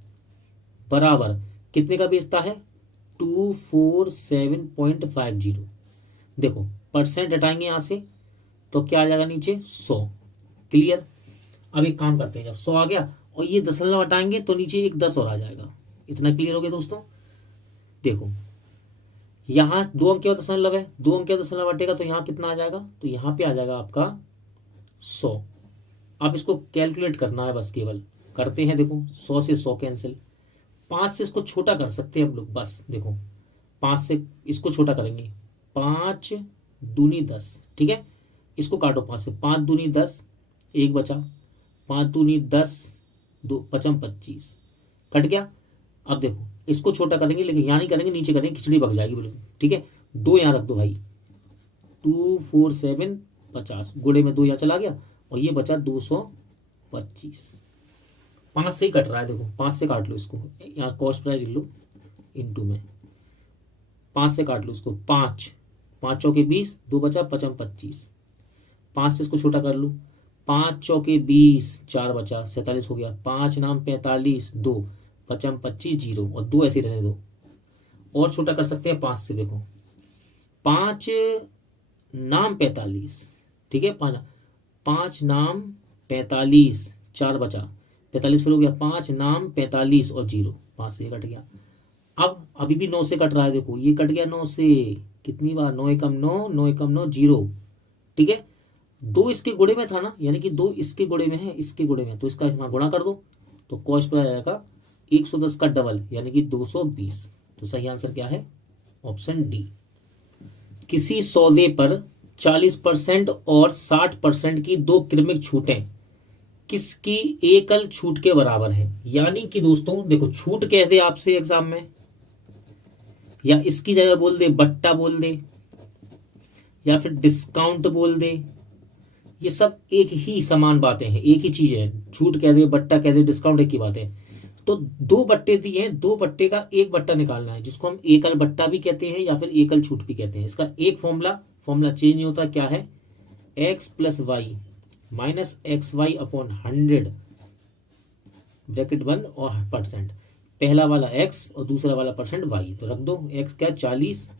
बराबर कितने का बेचता है, 247.50। देखो परसेंट हटाएंगे यहाँ से तो क्या आ जाएगा नीचे 100, क्लियर। अब एक काम करते हैं, जब 100 आ गया और ये दशमलव हटाएंगे तो नीचे एक 10 और आ जाएगा, इतना क्लियर हो गया दोस्तों। देखो यहाँ 2 अंक का दशमलव है, 2 अंक का दशमलव हटेगा तो यहाँ कितना आ जाएगा, तो यहाँ पे आ जाएगा आपका 100। अब इसको कैलकुलेट करना है बस, केवल करते हैं, देखो 100 से 100 कैंसिल, 5 से इसको छोटा कर सकते हैं हम लोग, बस देखो 5 से इसको छोटा करेंगे, 5 दूनी 10, ठीक है, इसको काटो 5 से, 5 दूनी 10, एक बचा, 5 दूनी 10, 2 पचम 25, कट गया। अब देखो इसको छोटा करेंगे, लेकिन यहाँ नहीं करेंगे, नीचे करेंगे, खिचड़ी पक जाएगी बिल्कुल, ठीक है। 2 यहाँ रख दो भाई, 247.50 गुणे में 2 यहाँ चला गया और ये बचा 225, 5 से ही कट रहा है, देखो 5 से काट लो इसको, यहाँ कॉस्ट प्राइस लिख लो इंटू में, 5 से काट लो इसको, 5 5 चौके 20, 2 बचा, पचम 25, 5 से इसको छोटा कर लो, 5 चौके 20, 4 बचा, 47 हो गया, 5 नाम 45, 2 पचम 25, 0 और 2 ऐसे रहने दो, और छोटा कर सकते हैं 5 से, देखो 5 नाम 45, ठीक है, 5 नाम 45, 4 बचा, 45 फिर हो गया, 5 नाम 45 और 0, 5 से कट गया। अब अभी भी 9 से कट रहा है, देखो ये कट गया 9 से, कितनी बार, 9 एकम 9, 9 एकम 9, 0, ठीक है। 2 इसके गुणे में था ना, यानी कि 2 इसके गुणे में है, इसके गुणे में, तो इसका यहाँ गुणा कर दो, तो कॉस्ट पर आ जाएगा 110 का डबल, यानी कि 220। तो सही आंसर क्या है, ऑप्शन डी। किसी सौदे पर 40% और 60% की 2 क्रमिक छूटें किसकी एकल छूट के बराबर है। यानी कि दोस्तों देखो, छूट कह दे आपसे एग्जाम में, या इसकी जगह बोल दे बट्टा बोल दे, या फिर डिस्काउंट बोल दे, ये सब एक ही समान बातें हैं, एक ही चीज है, छूट कह दे, बट्टा कह दे, डिस्काउंट एक ही बात है। तो 2 बट्टे दिए हैं, 2 बट्टे का एक बट्टा निकालना है, जिसको हम एकल बट्टा भी कहते हैं या फिर एकल छूट भी कहते हैं। इसका एक फॉर्मूला चेंज नहीं होता, क्या है, x plus y minus XY upon 100 bracket बंद और %। पहला वाला x और दूसरा वाला परसेंट y, तो रख दो x क्या 40,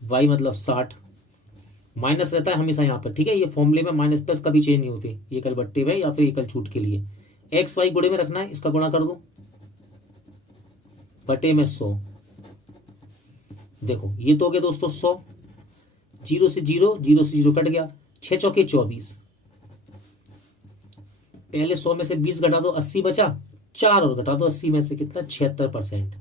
y मतलब 60, माइनस रहता है हमेशा यहाँ पर, ठीक है। ये फॉर्मूले में माइनस प्लस कभी चेंज नहीं होते, एकल बट्टे में या फिर एकल छूट के लिए। एक्स वाई गुणे में रखना है, इसका गुणा कर दो बटे में 100। देखो ये तो हो गया दोस्तों 100, 0 से 0, 0 से 0 कट गया, 6 चौके 24, पहले 100 में से 20 घटा दो 80 बचा, 4 और घटा दो 80 में से कितना 76%।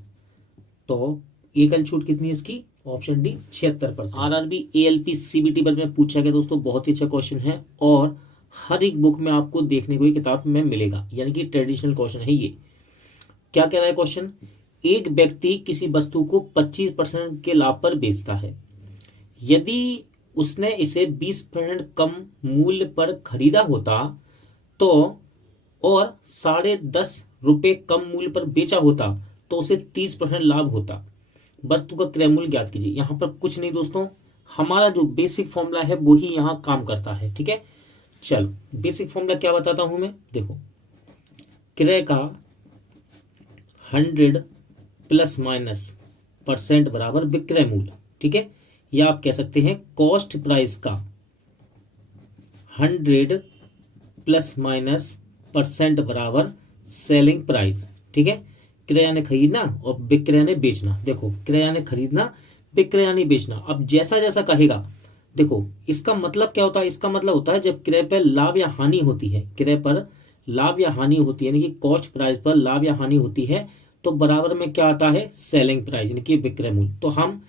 तो एकल छूट कितनी है इसकी, option D 76%। RRB ALP CBT पर में पूछा गया दोस्तों, बहुत ही अच्छा क्वेश्चन है और हर एक बुक में आपको देखने को ये किताब में मिलेगा, यानी कि ट्रेडिशनल क्वेश्चन है ये। क्या कह रहा है क्वेश्चन, एक व्यक्ति किसी वस्तु को 25% के लाभ पर बेचता है, यदि उसने इसे 20% कम मूल्य पर खरीदा होता तो और 10.5 रुपए कम मूल्य पर बेचा होता तो उसे 30% लाभ होता। वस्तु का क्रय मूल्य ज्ञात कीजिए। यहां पर कुछ नहीं दोस्तों, हमारा जो बेसिक फॉर्मूला है वो ही यहां काम करता है, ठीक है। चलो बेसिक फॉर्मूला क्या बताता हूं मैं, देखो क्रय का 100 प्लस माइनस % बराबर विक्रय मूल्य, ठीक है। या आप कह सकते हैं कॉस्ट प्राइस का 100 प्लस माइनस % बराबर सेलिंग प्राइस, ठीक है। क्रय यानी खरीदना और विक्रय यानी बेचना। देखो क्रय यानी खरीदना, विक्रय यानी बेचना। अब जैसा जैसा कहेगा, देखो इसका मतलब क्या होता है, इसका मतलब होता है जब क्रय पर लाभ या हानि होती है, क्रय पर लाभ या हानि होती है, यानी कि कॉस्ट प्राइस पर लाभ या हानि होती है, तो बराबर में क्या आता है सेलिंग प्राइस, यानी कि विक्रय मूल्य। तो हम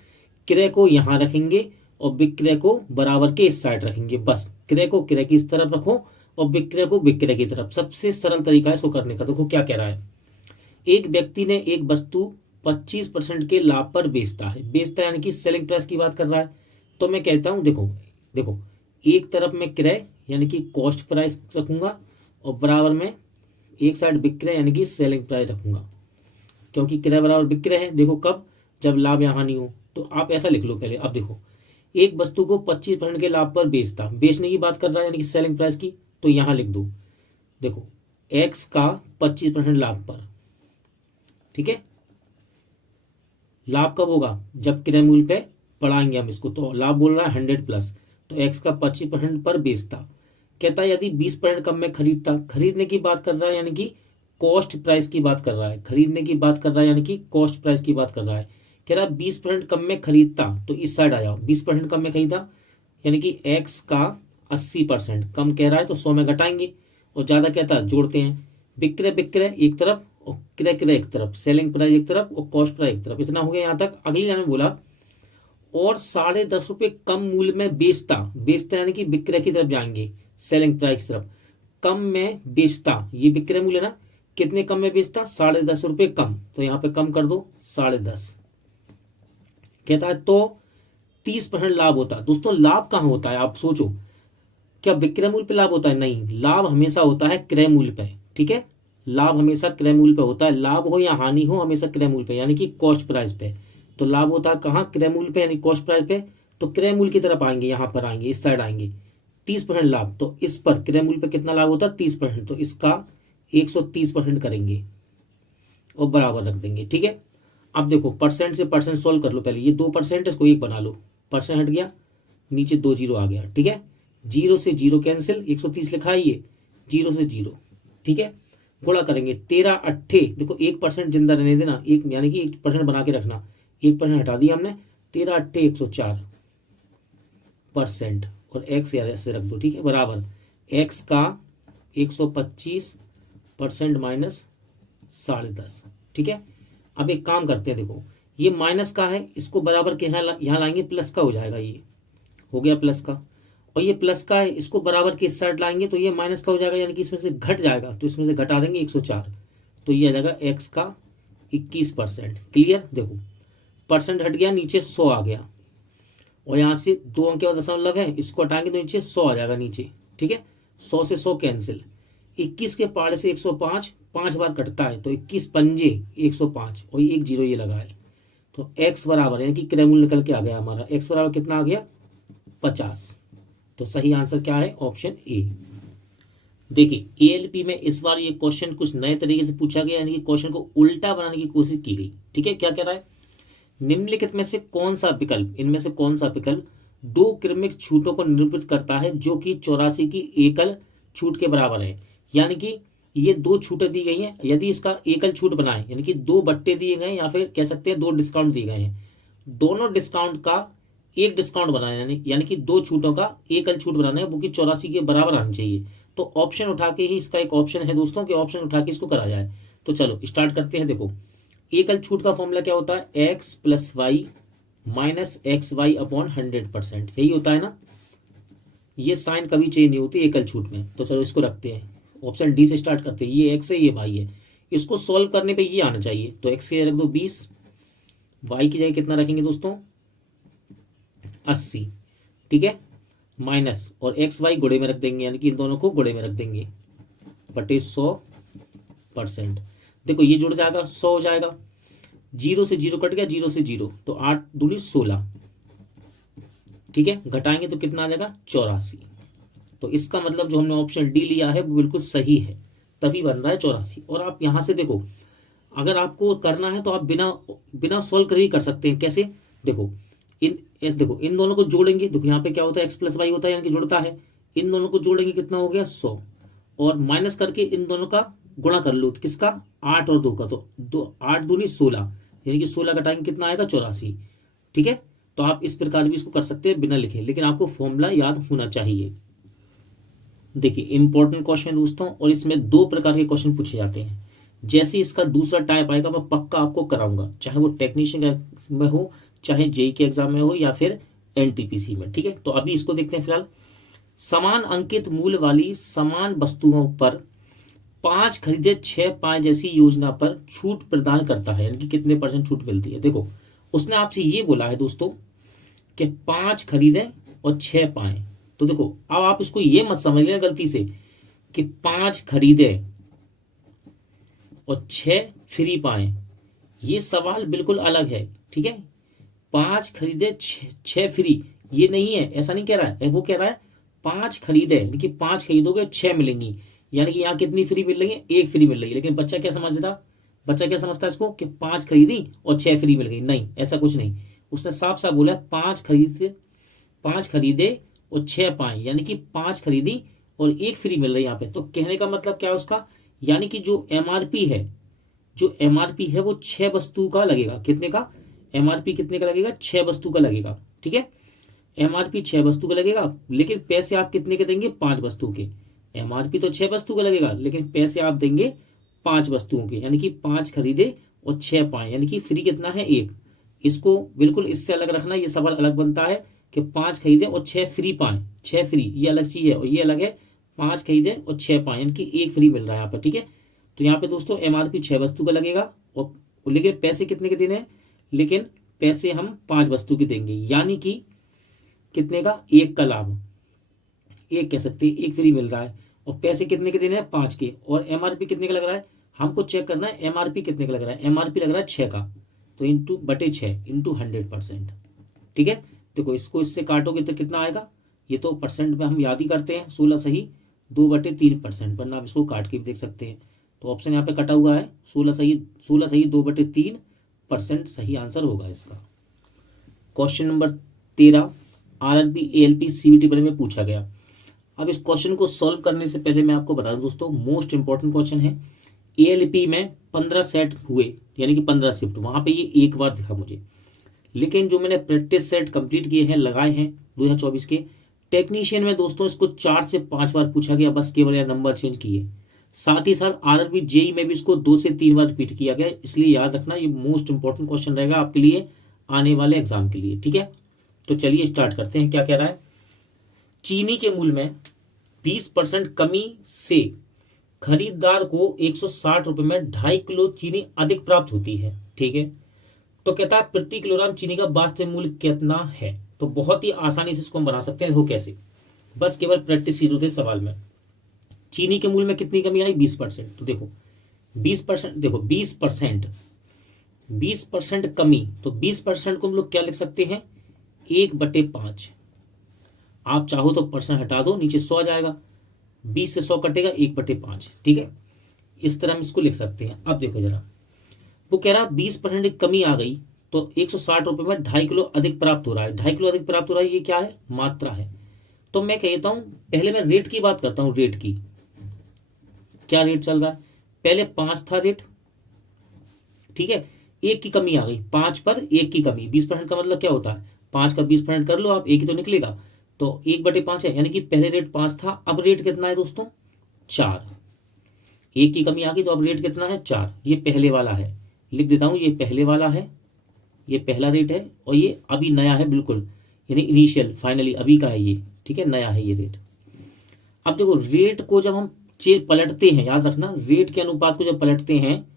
क्रय को यहां रखेंगे और विक्रय को बराबर के इस साइड रखेंगे, बस क्रय को क्रय की इस तरफ रखो और विक्रय को विक्रय की तरफ। सबसे सरल तरीका है इसको करने का। देखो क्या कह रहा है, एक व्यक्ति ने एक वस्तु 25% के लाभ पर बेचता है, बेचता है यानी कि सेलिंग प्राइस की बात कर रहा है। तो मैं कहता हूं देखो देखो एक तरफ में क्रय यानी कि कॉस्ट प्राइस रखूंगा और बराबर में एक साइड विक्रय यानी कि सेलिंग प्राइस रखूंगा, क्योंकि क्रय बराबर विक्रय है। देखो कब, जब लाभ या हानि हो। तो आप ऐसा लिख लो पहले। अब देखो एक वस्तु को 25% के लाभ पर बेचता, बेचने की बात कर रहा है यानी कि सेलिंग प्राइस की, तो यहां लिख दो देखो एक्स का 25% लाभ पर, ठीक है। लाभ कब होगा, जब क्रय मूल्य पे बढ़ाएंगे हम इसको। तो लाभ बोल रहा है 100 प्लस, तो एक्स का 25% पर बेचता। कहता है यदि 20% कम में खरीदता, खरीदने की बात कर रहा है यानी कि कॉस्ट प्राइस की बात कर रहा है, खरीदने की बात कर रहा है यानी कि कॉस्ट प्राइस की बात कर रहा है। कह रहा है 20% कम में खरीदता, तो इस साइड आ जाओ, 20% कम में खरीदा यानी कि एक्स का 80% कम कह रहा है तो 100 में घटाएंगे, और ज्यादा कहता है जोड़ते हैं। विक्रय विक्रय एक तरफ और क्रय क्रय एक तरफ, सेलिंग प्राइस एक तरफ और कॉस्ट प्राइस एक तरफ। इतना हो गया यहां तक। अगली लाइन में बोला और 10.5 रुपए कम मूल्य में बेचता, बेचता यानी कि विक्रय की तरफ जाएंगे, सेलिंग प्राइस की तरफ। कम में बेचता, ये विक्रय मूल्य ना, कितने कम में बेचता 10.5 रुपए कम, तो यहां पे कम कर दो 10.5। कहता है तो 30% लाभ होता। दोस्तों लाभ कहां होता है, आप सोचो, क्या विक्रय मूल्य पे लाभ होता है? नहीं, लाभ हमेशा होता है क्रय मूल्य पे, ठीक है। लाभ हमेशा क्रय मूल्य पे होता है, लाभ हो या हानि हो हमेशा क्रय मूल्य पे, यानी कि कॉस्ट प्राइस पे। तो लाभ होता है कहाँ, क्रय मूल्य पे यानी कॉस्ट प्राइस पे। तो क्रय मूल्य की तरफ आएंगे, यहाँ पर आएंगे, इस साइड आएंगे, 30% लाभ। तो इस पर क्रय मूल्य पे कितना लाभ होता है 30%, तो इसका 130% करेंगे और बराबर रख देंगे, ठीक है। अब देखो परसेंट से परसेंट सोल्व कर लो पहले। ये 2% इसको 1 बना लो, परसेंट हट गया, नीचे 2 जीरो आ गया, ठीक है। 0 से 0 कैंसिल, 130 लिखा है ये, 0 से 0, ठीक है। गुणा करेंगे 13 अट्ठे, देखो 1% जिंदा रहने देना, एक यानी कि 1% बना के रखना, 1% हटा दिया हमने। 13 अट्ठे 104% और एक्स यार ऐसे रख दो, ठीक है, बराबर एक्स का 125% माइनस 10.5, ठीक है। अब एक काम करते हैं, देखो ये माइनस का है, इसको बराबर के यहाँ लाएंगे, प्लस का हो जाएगा, ये हो गया प्लस का। और ये प्लस का है, इसको बराबर के इस साइड लाएंगे तो ये माइनस का हो जाएगा, यानी कि इसमें से घट जाएगा, तो इसमें से घटा देंगे 104, तो ये आ जाएगा एक्स का 21%। क्लियर, देखो परसेंट हट गया, नीचे 100 आ गया, और यहाँ से 2 अंक का दशमलव है, इसको हटाएंगे तो नीचे 100 आ जाएगा नीचे, ठीक है। 100 से 100 कैंसिल, 21 के पाड़े से 105 5 बार कटता है, तो 21 पंजे 105 और 1 जीरो ये लगा है, तो x बराबर यानी कि क्रय मूल्य निकल के आ गया हमारा। x बराबर कितना आ गया 50। तो सही आंसर क्या है, ऑप्शन ए। देखिए एएलपी में इस बार ये क्वेश्चन कुछ नए तरीके से पूछा गया, यानी कि क्वेश्चन को उल्टा बनाने की कोशिश की गई। ठीक है, क्या कह रहा है, निम्नलिखित में से कौन सा विकल्प, इनमें से कौन सा विकल्प दो क्रमिक छूटों को निरूपित करता है जो कि 84 की एकल छूट के बराबर है। यानी कि ये दो छूटें दी गई हैं, यदि इसका एकल छूट बनाए, यानी कि दो बट्टे दिए गए या फिर कह सकते हैं दो डिस्काउंट दिए गए हैं, दोनों डिस्काउंट का एक डिस्काउंट बनाना है, यानी कि दो छूटों का एकल छूट बनाना है, वो कि 84 के बराबर आनी चाहिए। तो ऑप्शन उठा के ही इसका एक ऑप्शन है दोस्तों कि ऑप्शन उठा के इसको करा जाए। तो चलो स्टार्ट करते हैं। देखो एकल छूट का फॉर्मूला क्या होता है, x plus y minus x y upon 100%, यही होता है ना। ये साइन कभी चेंज नहीं होती एकल छूट में। तो चलो इसको रखते हैं, ऑप्शन डी से स्टार्ट करते हैं। ये एक्स है, ये वाई है, इसको सॉल्व करने पे ये आना चाहिए। तो एक्स की जगह रख दो 20, वाई की जगह कितना रखेंगे दोस्तों 80, ठीक है, माइनस और एक्स वाई गुणे में रख देंगे, यानी कि इन दोनों को गुणे में रख देंगे बटे 100%। देखो ये जुड़ जाएगा 100 हो जाएगा, 0 से 0 कट गया, 0 से 0, तो 8 दूनी 16, ठीक है, घटाएंगे तो कितना आ जाएगा 84। तो इसका मतलब जो हमने ऑप्शन डी लिया है वो बिल्कुल सही है, तभी बन रहा है 84। और आप यहां से देखो, अगर आपको करना है तो आप बिना बिना सॉल्व कर ही कर सकते हैं। कैसे, देखो देखो इन दोनों को जोड़ेंगे, देखो यहाँ पे क्या होता है एक्स प्लस वाई होता है, यानी कि जुड़ता है, इन दोनों को जोड़ेंगे कितना हो गया 100, और माइनस करके इन दोनों का गुणा कर लो, किसका 8 और 2 का, तो 8 दूनी 16, यानी कि 16 घटाएंगे कितना आएगा 84, ठीक है। तो आप इस प्रकार भी इसको कर सकते हैं बिना लिखे, लेकिन आपको फॉर्मूला याद होना चाहिए। देखिए इंपॉर्टेंट क्वेश्चन दोस्तों, और इसमें दो प्रकार के क्वेश्चन पूछे जाते हैं। जैसे इसका दूसरा टाइप आएगा मैं पक्का आपको कराऊंगा, चाहे वो टेक्नीशियन में हो, चाहे जेई के एग्जाम में हो, या फिर एनटीपीसी में, ठीक है। तो अभी इसको देखते हैं फिलहाल। समान अंकित मूल्य वाली समान वस्तुओं पर 5 खरीदे 6 पाए जैसी योजना पर छूट प्रदान करता है, यानी कि कितने परसेंट छूट मिलती है। देखो उसने आपसे ये बोला है दोस्तों कि 5 खरीदे और 6 पाए। तो देखो अब आप इसको ये मत समझ लेना गलती से कि 5 खरीदे और 6 फ्री पाए, ये सवाल बिल्कुल अलग है, ठीक है। 5 खरीदे 6 फ्री, ये नहीं है, ऐसा नहीं कह रहा है। वो कह रहा है 5 खरीदे, यानी कि 5 खरीदोगे 6 मिलेंगी, यानी कि यहाँ कितनी फ्री मिल रही है, एक फ्री मिल रही है। लेकिन बच्चा क्या समझता, बच्चा क्या समझता है इसको कि 5 खरीदी और 6 फ्री मिल गई। नहीं, ऐसा कुछ नहीं। उसने साफ साफ बोला 5 खरीदे और 6 पाए, यानी कि 5 खरीदी और एक फ्री मिल रही है यहाँ पे। तो कहने का मतलब क्या है उसका, यानी कि जो एमआरपी है, वो 6 वस्तु का लगेगा। कितने का एमआरपी, कितने का लगेगा 6 वस्तु का लगेगा, ठीक है। एमआरपी 6 वस्तु का लगेगा, लेकिन पैसे आप कितने के देंगे 5 वस्तु के। एमआरपी तो 6 वस्तु का लगेगा, लेकिन पैसे आप देंगे 5 वस्तुओं के, यानी कि 5 खरीदे और 6 पाए, यानी कि फ्री कितना है 1। इसको बिल्कुल इससे अलग रखना, ये सवाल अलग बनता है कि 5 खरीदे और 6 फ्री पाए, 6 फ्री ये अलग चीज है, और ये अलग है 5 खरीदे और 6 पाए, यानी कि 1 फ्री मिल रहा है यहाँ पर, ठीक है। तो यहाँ पे दोस्तों एमआरपी 6 वस्तु का लगेगा, और लेकिन पैसे कितने के देने हैं, लेकिन पैसे हम 5 वस्तु के देंगे, यानी कि कितने का 1 का लाभ, 1 कह सकते हैं, 1 फ्री मिल रहा है, और पैसे कितने के देने हैं 5 के, और एमआरपी कितने का लग रहा है, हमको चेक करना है एमआरपी कितने का लग रहा है। एमआरपी लग रहा है 6 का, तो इंटू बटे 6 इंटू 100%, ठीक है। देखो इसको इससे काटोगे तो कितना आएगा, ये तो परसेंट में हम याद ही करते हैं, 16 सही 2/3%, वरना आप इसको काट के भी देख सकते हैं। तो ऑप्शन यहाँ पे कटा हुआ है, 16 सही 2/3% सही आंसर होगा इसका। Question number 13 RRB ALP CBT बारे में पूछा गया। अब इस क्वेश्चन को सॉल्व करने से पहले मैं आपको बता दूं दोस्तों, मोस्ट इंपॉर्टेंट क्वेश्चन है। एएलपी में 15 सेट हुए, यानी कि 15 शिफ्ट, वहां पे ये एक बार दिखा मुझे, लेकिन जो मैंने प्रैक्टिस सेट कंप्लीट किए हैं, लगाए हैं 2024 के टेक्नीशियन में दोस्तों, इसको 4 से 5 बार पूछा गया, बस केवल यह नंबर चेंज किए। साथ ही साथ आरआरबी जेई में भी इसको 2 से 3 बार रिपीट किया गया, इसलिए याद रखना ये मोस्ट इंपॉर्टेंट क्वेश्चन रहेगा आपके लिए आने वाले एग्जाम के लिए, ठीक है। तो चलिए स्टार्ट करते हैं। क्या कह रहा है, चीनी के मूल्य में 20% कमी से खरीदार को 160 रुपए में 2.5 किलो चीनी अधिक प्राप्त होती है, ठीक है। तो कहता है प्रति किलोग्राम चीनी का वास्तविक मूल्य कितना है। तो बहुत ही आसानी से इसको हम बना सकते हैं। वो कैसे, बस केवल प्रैक्टिस ही होते सवाल में। चीनी के मूल्य में कितनी कमी आई 20%, तो देखो 20%, देखो 20% कमी, तो 20% को हम लोग क्या लिख सकते हैं 1/5। आप चाहो तो परसेंट हटा दो, नीचे 100 आ जाएगा। 20 से 100 कटेगा 1/5, ठीक है। इस तरह हम इसको लिख सकते हैं। अब देखो जरा, वो कह रहा 20% की कमी आ गई तो 160 रुपये में 2.5 किलो अधिक प्राप्त हो रहा है। 2.5 किलो अधिक प्राप्त हो रहा है, ये क्या है? मात्रा है। तो मैं कहता हूं पहले मैं रेट की बात करता हूं। रेट की क्या रेट चल रहा है? पहले 5 था रेट, ठीक है। 1 की कमी आ गई, 5 पर 1 की कमी। 20% का मतलब क्या होता है? 5 का 20% कर लो आप, 1 ही तो निकलेगा। तो 1/5 है, यानी कि पहले रेट 5 था, अब रेट कितना है दोस्तों? 4। 1 की कमी आ गई तो अब रेट कितना है? 4। ये पहले वाला है, लिख देता हूं, ये पहले वाला है, ये पहला रेट है। और ये अभी नया है बिल्कुल, यानी इनिशियल फाइनली अभी का है ये, ठीक है, नया है ये रेट। अब देखो रेट को जब हम पलटते हैं, याद रखना रेट के अनुपात को जब पलटते हैं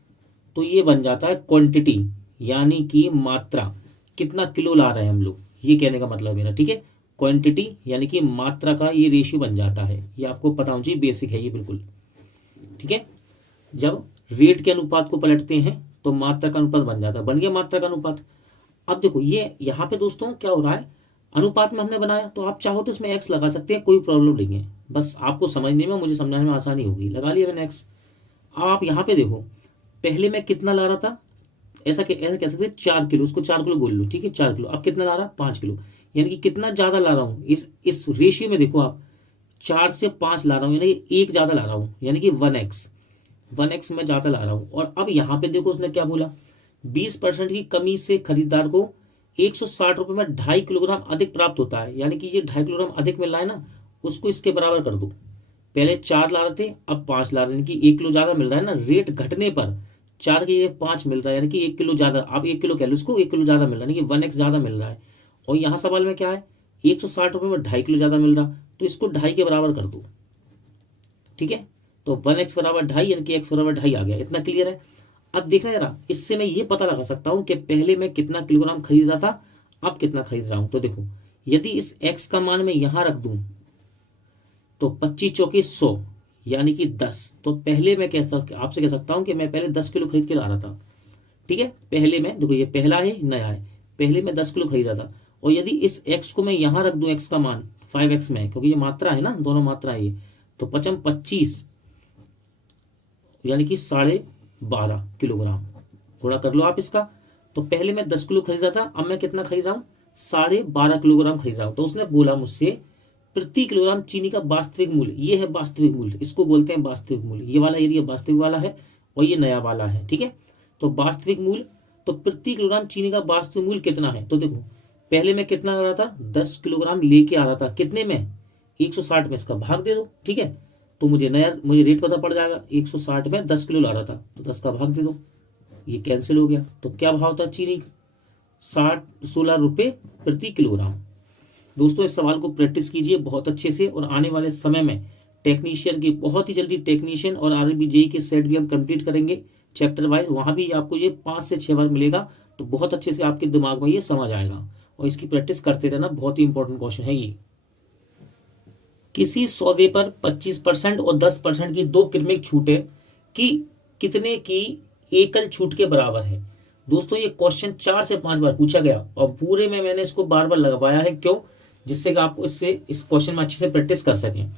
तो ये बन जाता है क्वांटिटी, यानी कि मात्रा। कितना किलो ला रहे हैं हम लोग, ये कहने का मतलब मेरा, ठीक है। क्वांटिटी यानी कि मात्रा का ये रेशियो बन जाता है। ये आपको पता होना चाहिए, बेसिक है ये बिल्कुल, ठीक है। जब रेट के अनुपात को पलटते हैं तो मात्रा का अनुपात बन जाता है। बन गया मात्रा का अनुपात। अब देखो ये यहाँ पे दोस्तों क्या हो रहा है, अनुपात में हमने बनाया, तो आप चाहो तो इसमें एक्स लगा सकते हैं, कोई प्रॉब्लम नहीं है। बस आपको समझने में, मुझे समझाने में आसानी होगी, लगा लिया मैंने एक्स। अब आप यहाँ पे देखो, पहले मैं कितना ला रहा था, ऐसा कह सकते हैं 4 किलो, उसको 4 किलो बोल लो, ठीक है, 4 किलो। अब कितना ला रहा? 5 किलो। यानी कि कितना ज्यादा ला रहा हूँ, इस रेशियो में देखो आप, 4 से 5 ला रहा हूँ, यानी कि 1 ज्यादा ला रहा हूँ, यानी कि 1x में ज्यादा ला रहा हूँ। और अब यहाँ पे देखो उसने क्या बोला, 20% की कमी से खरीदार को 160 रुपये में 2.5 किलोग्राम अधिक प्राप्त होता है। यानी कि ये 2.5 किलोग्राम अधिक मिल रहा है ना, उसको इसके बराबर कर दो। पहले 4 ला रहे थे, अब 5 ला रहे हैं, यानी कि 1 किलो ज्यादा मिल रहा है ना। रेट घटने पर 4 की 5 मिल रहा है, यानी कि 1 किलो ज्यादा। आप 1 किलो कह लो उसको, 1 किलो ज्यादा मिल रहा है, यानी कि 1x ज्यादा मिल रहा है। और यहाँ सवाल में क्या है, 160 रुपये में 2.5 किलो ज्यादा मिल रहा, तो इसको 2.5 के बराबर कर दो, ठीक है। तो 1x बराबर 2.5, यानी कि x बराबर 2.5 आ गया। इतना क्लियर है। अब देखना जरा, इससे मैं ये पता लगा सकता हूं कि पहले मैं कितना किलोग्राम खरीद रहा था, अब कितना खरीद रहा हूं। तो देखो, यदि इस x का मान मैं यहां रख दूं तो 25 चौके 100, यानी कि 10। तो पहले मैं आपसे कह सकता हूं कि मैं पहले 10 किलो खरीद के ला रहा था, ठीक है। पहले मैं, देखो ये पहला है, नया है, पहले मैं 10 किलो खरीद रहा था। और यदि इस x को मैं यहां रख दूं, x का मान 5x में है, क्योंकि ये मात्रा है ना, दोनों मात्रा है ये, तो 25 यानी कि 12.5 किलोग्राम। गुणा कर लो आप इसका। तो पहले मैं 10 किलो खरीद रहा था, अब मैं कितना खरीद रहा हूँ? 12.5 किलोग्राम खरीद रहा हूँ। तो उसने बोला मुझसे प्रति किलोग्राम चीनी का वास्तविक मूल्य, ये है वास्तविक मूल्य, इसको बोलते हैं वास्तविक मूल्य। ये वाला एरिया वास्तविक वाला है और ये नया वाला है, ठीक है। तो वास्तविक मूल्य, तो प्रति किलोग्राम चीनी का वास्तविक मूल्य कितना है? तो देखो पहले मैं कितना ला रहा था, 10 किलोग्राम लेके आ रहा था, कितने में? 160 में। इसका भाग दे दो, ठीक है। तो मुझे रेट पता पड़ जाएगा। 160 में 10 किलो ला रहा था, तो 10 का भाग दे दो, ये कैंसिल हो गया। तो क्या भाव था चीनी? 16 रुपये प्रति किलोग्राम। दोस्तों इस सवाल को प्रैक्टिस कीजिए बहुत अच्छे से, और आने वाले समय में टेक्नीशियन की, बहुत ही जल्दी टेक्नीशियन और आरआरबी जेईई के सेट भी हम कंप्लीट करेंगे चैप्टर वाइज। वहां भी आपको ये 5 से 6 बार मिलेगा, तो बहुत अच्छे से आपके दिमाग में ये समझ आएगा। और इसकी प्रैक्टिस करते रहना, बहुत ही इंपॉर्टेंट क्वेश्चन है ये। किसी सौदे पर 25% और 10% की दो क्रमिक छूटें कि कितने की एकल छूट के बराबर है? दोस्तों ये क्वेश्चन 4 से 5 बार पूछा गया, और पूरे में मैंने इसको बार बार लगवाया है, क्यों? जिससे कि आपको इस क्वेश्चन में अच्छे से प्रैक्टिस कर सकें।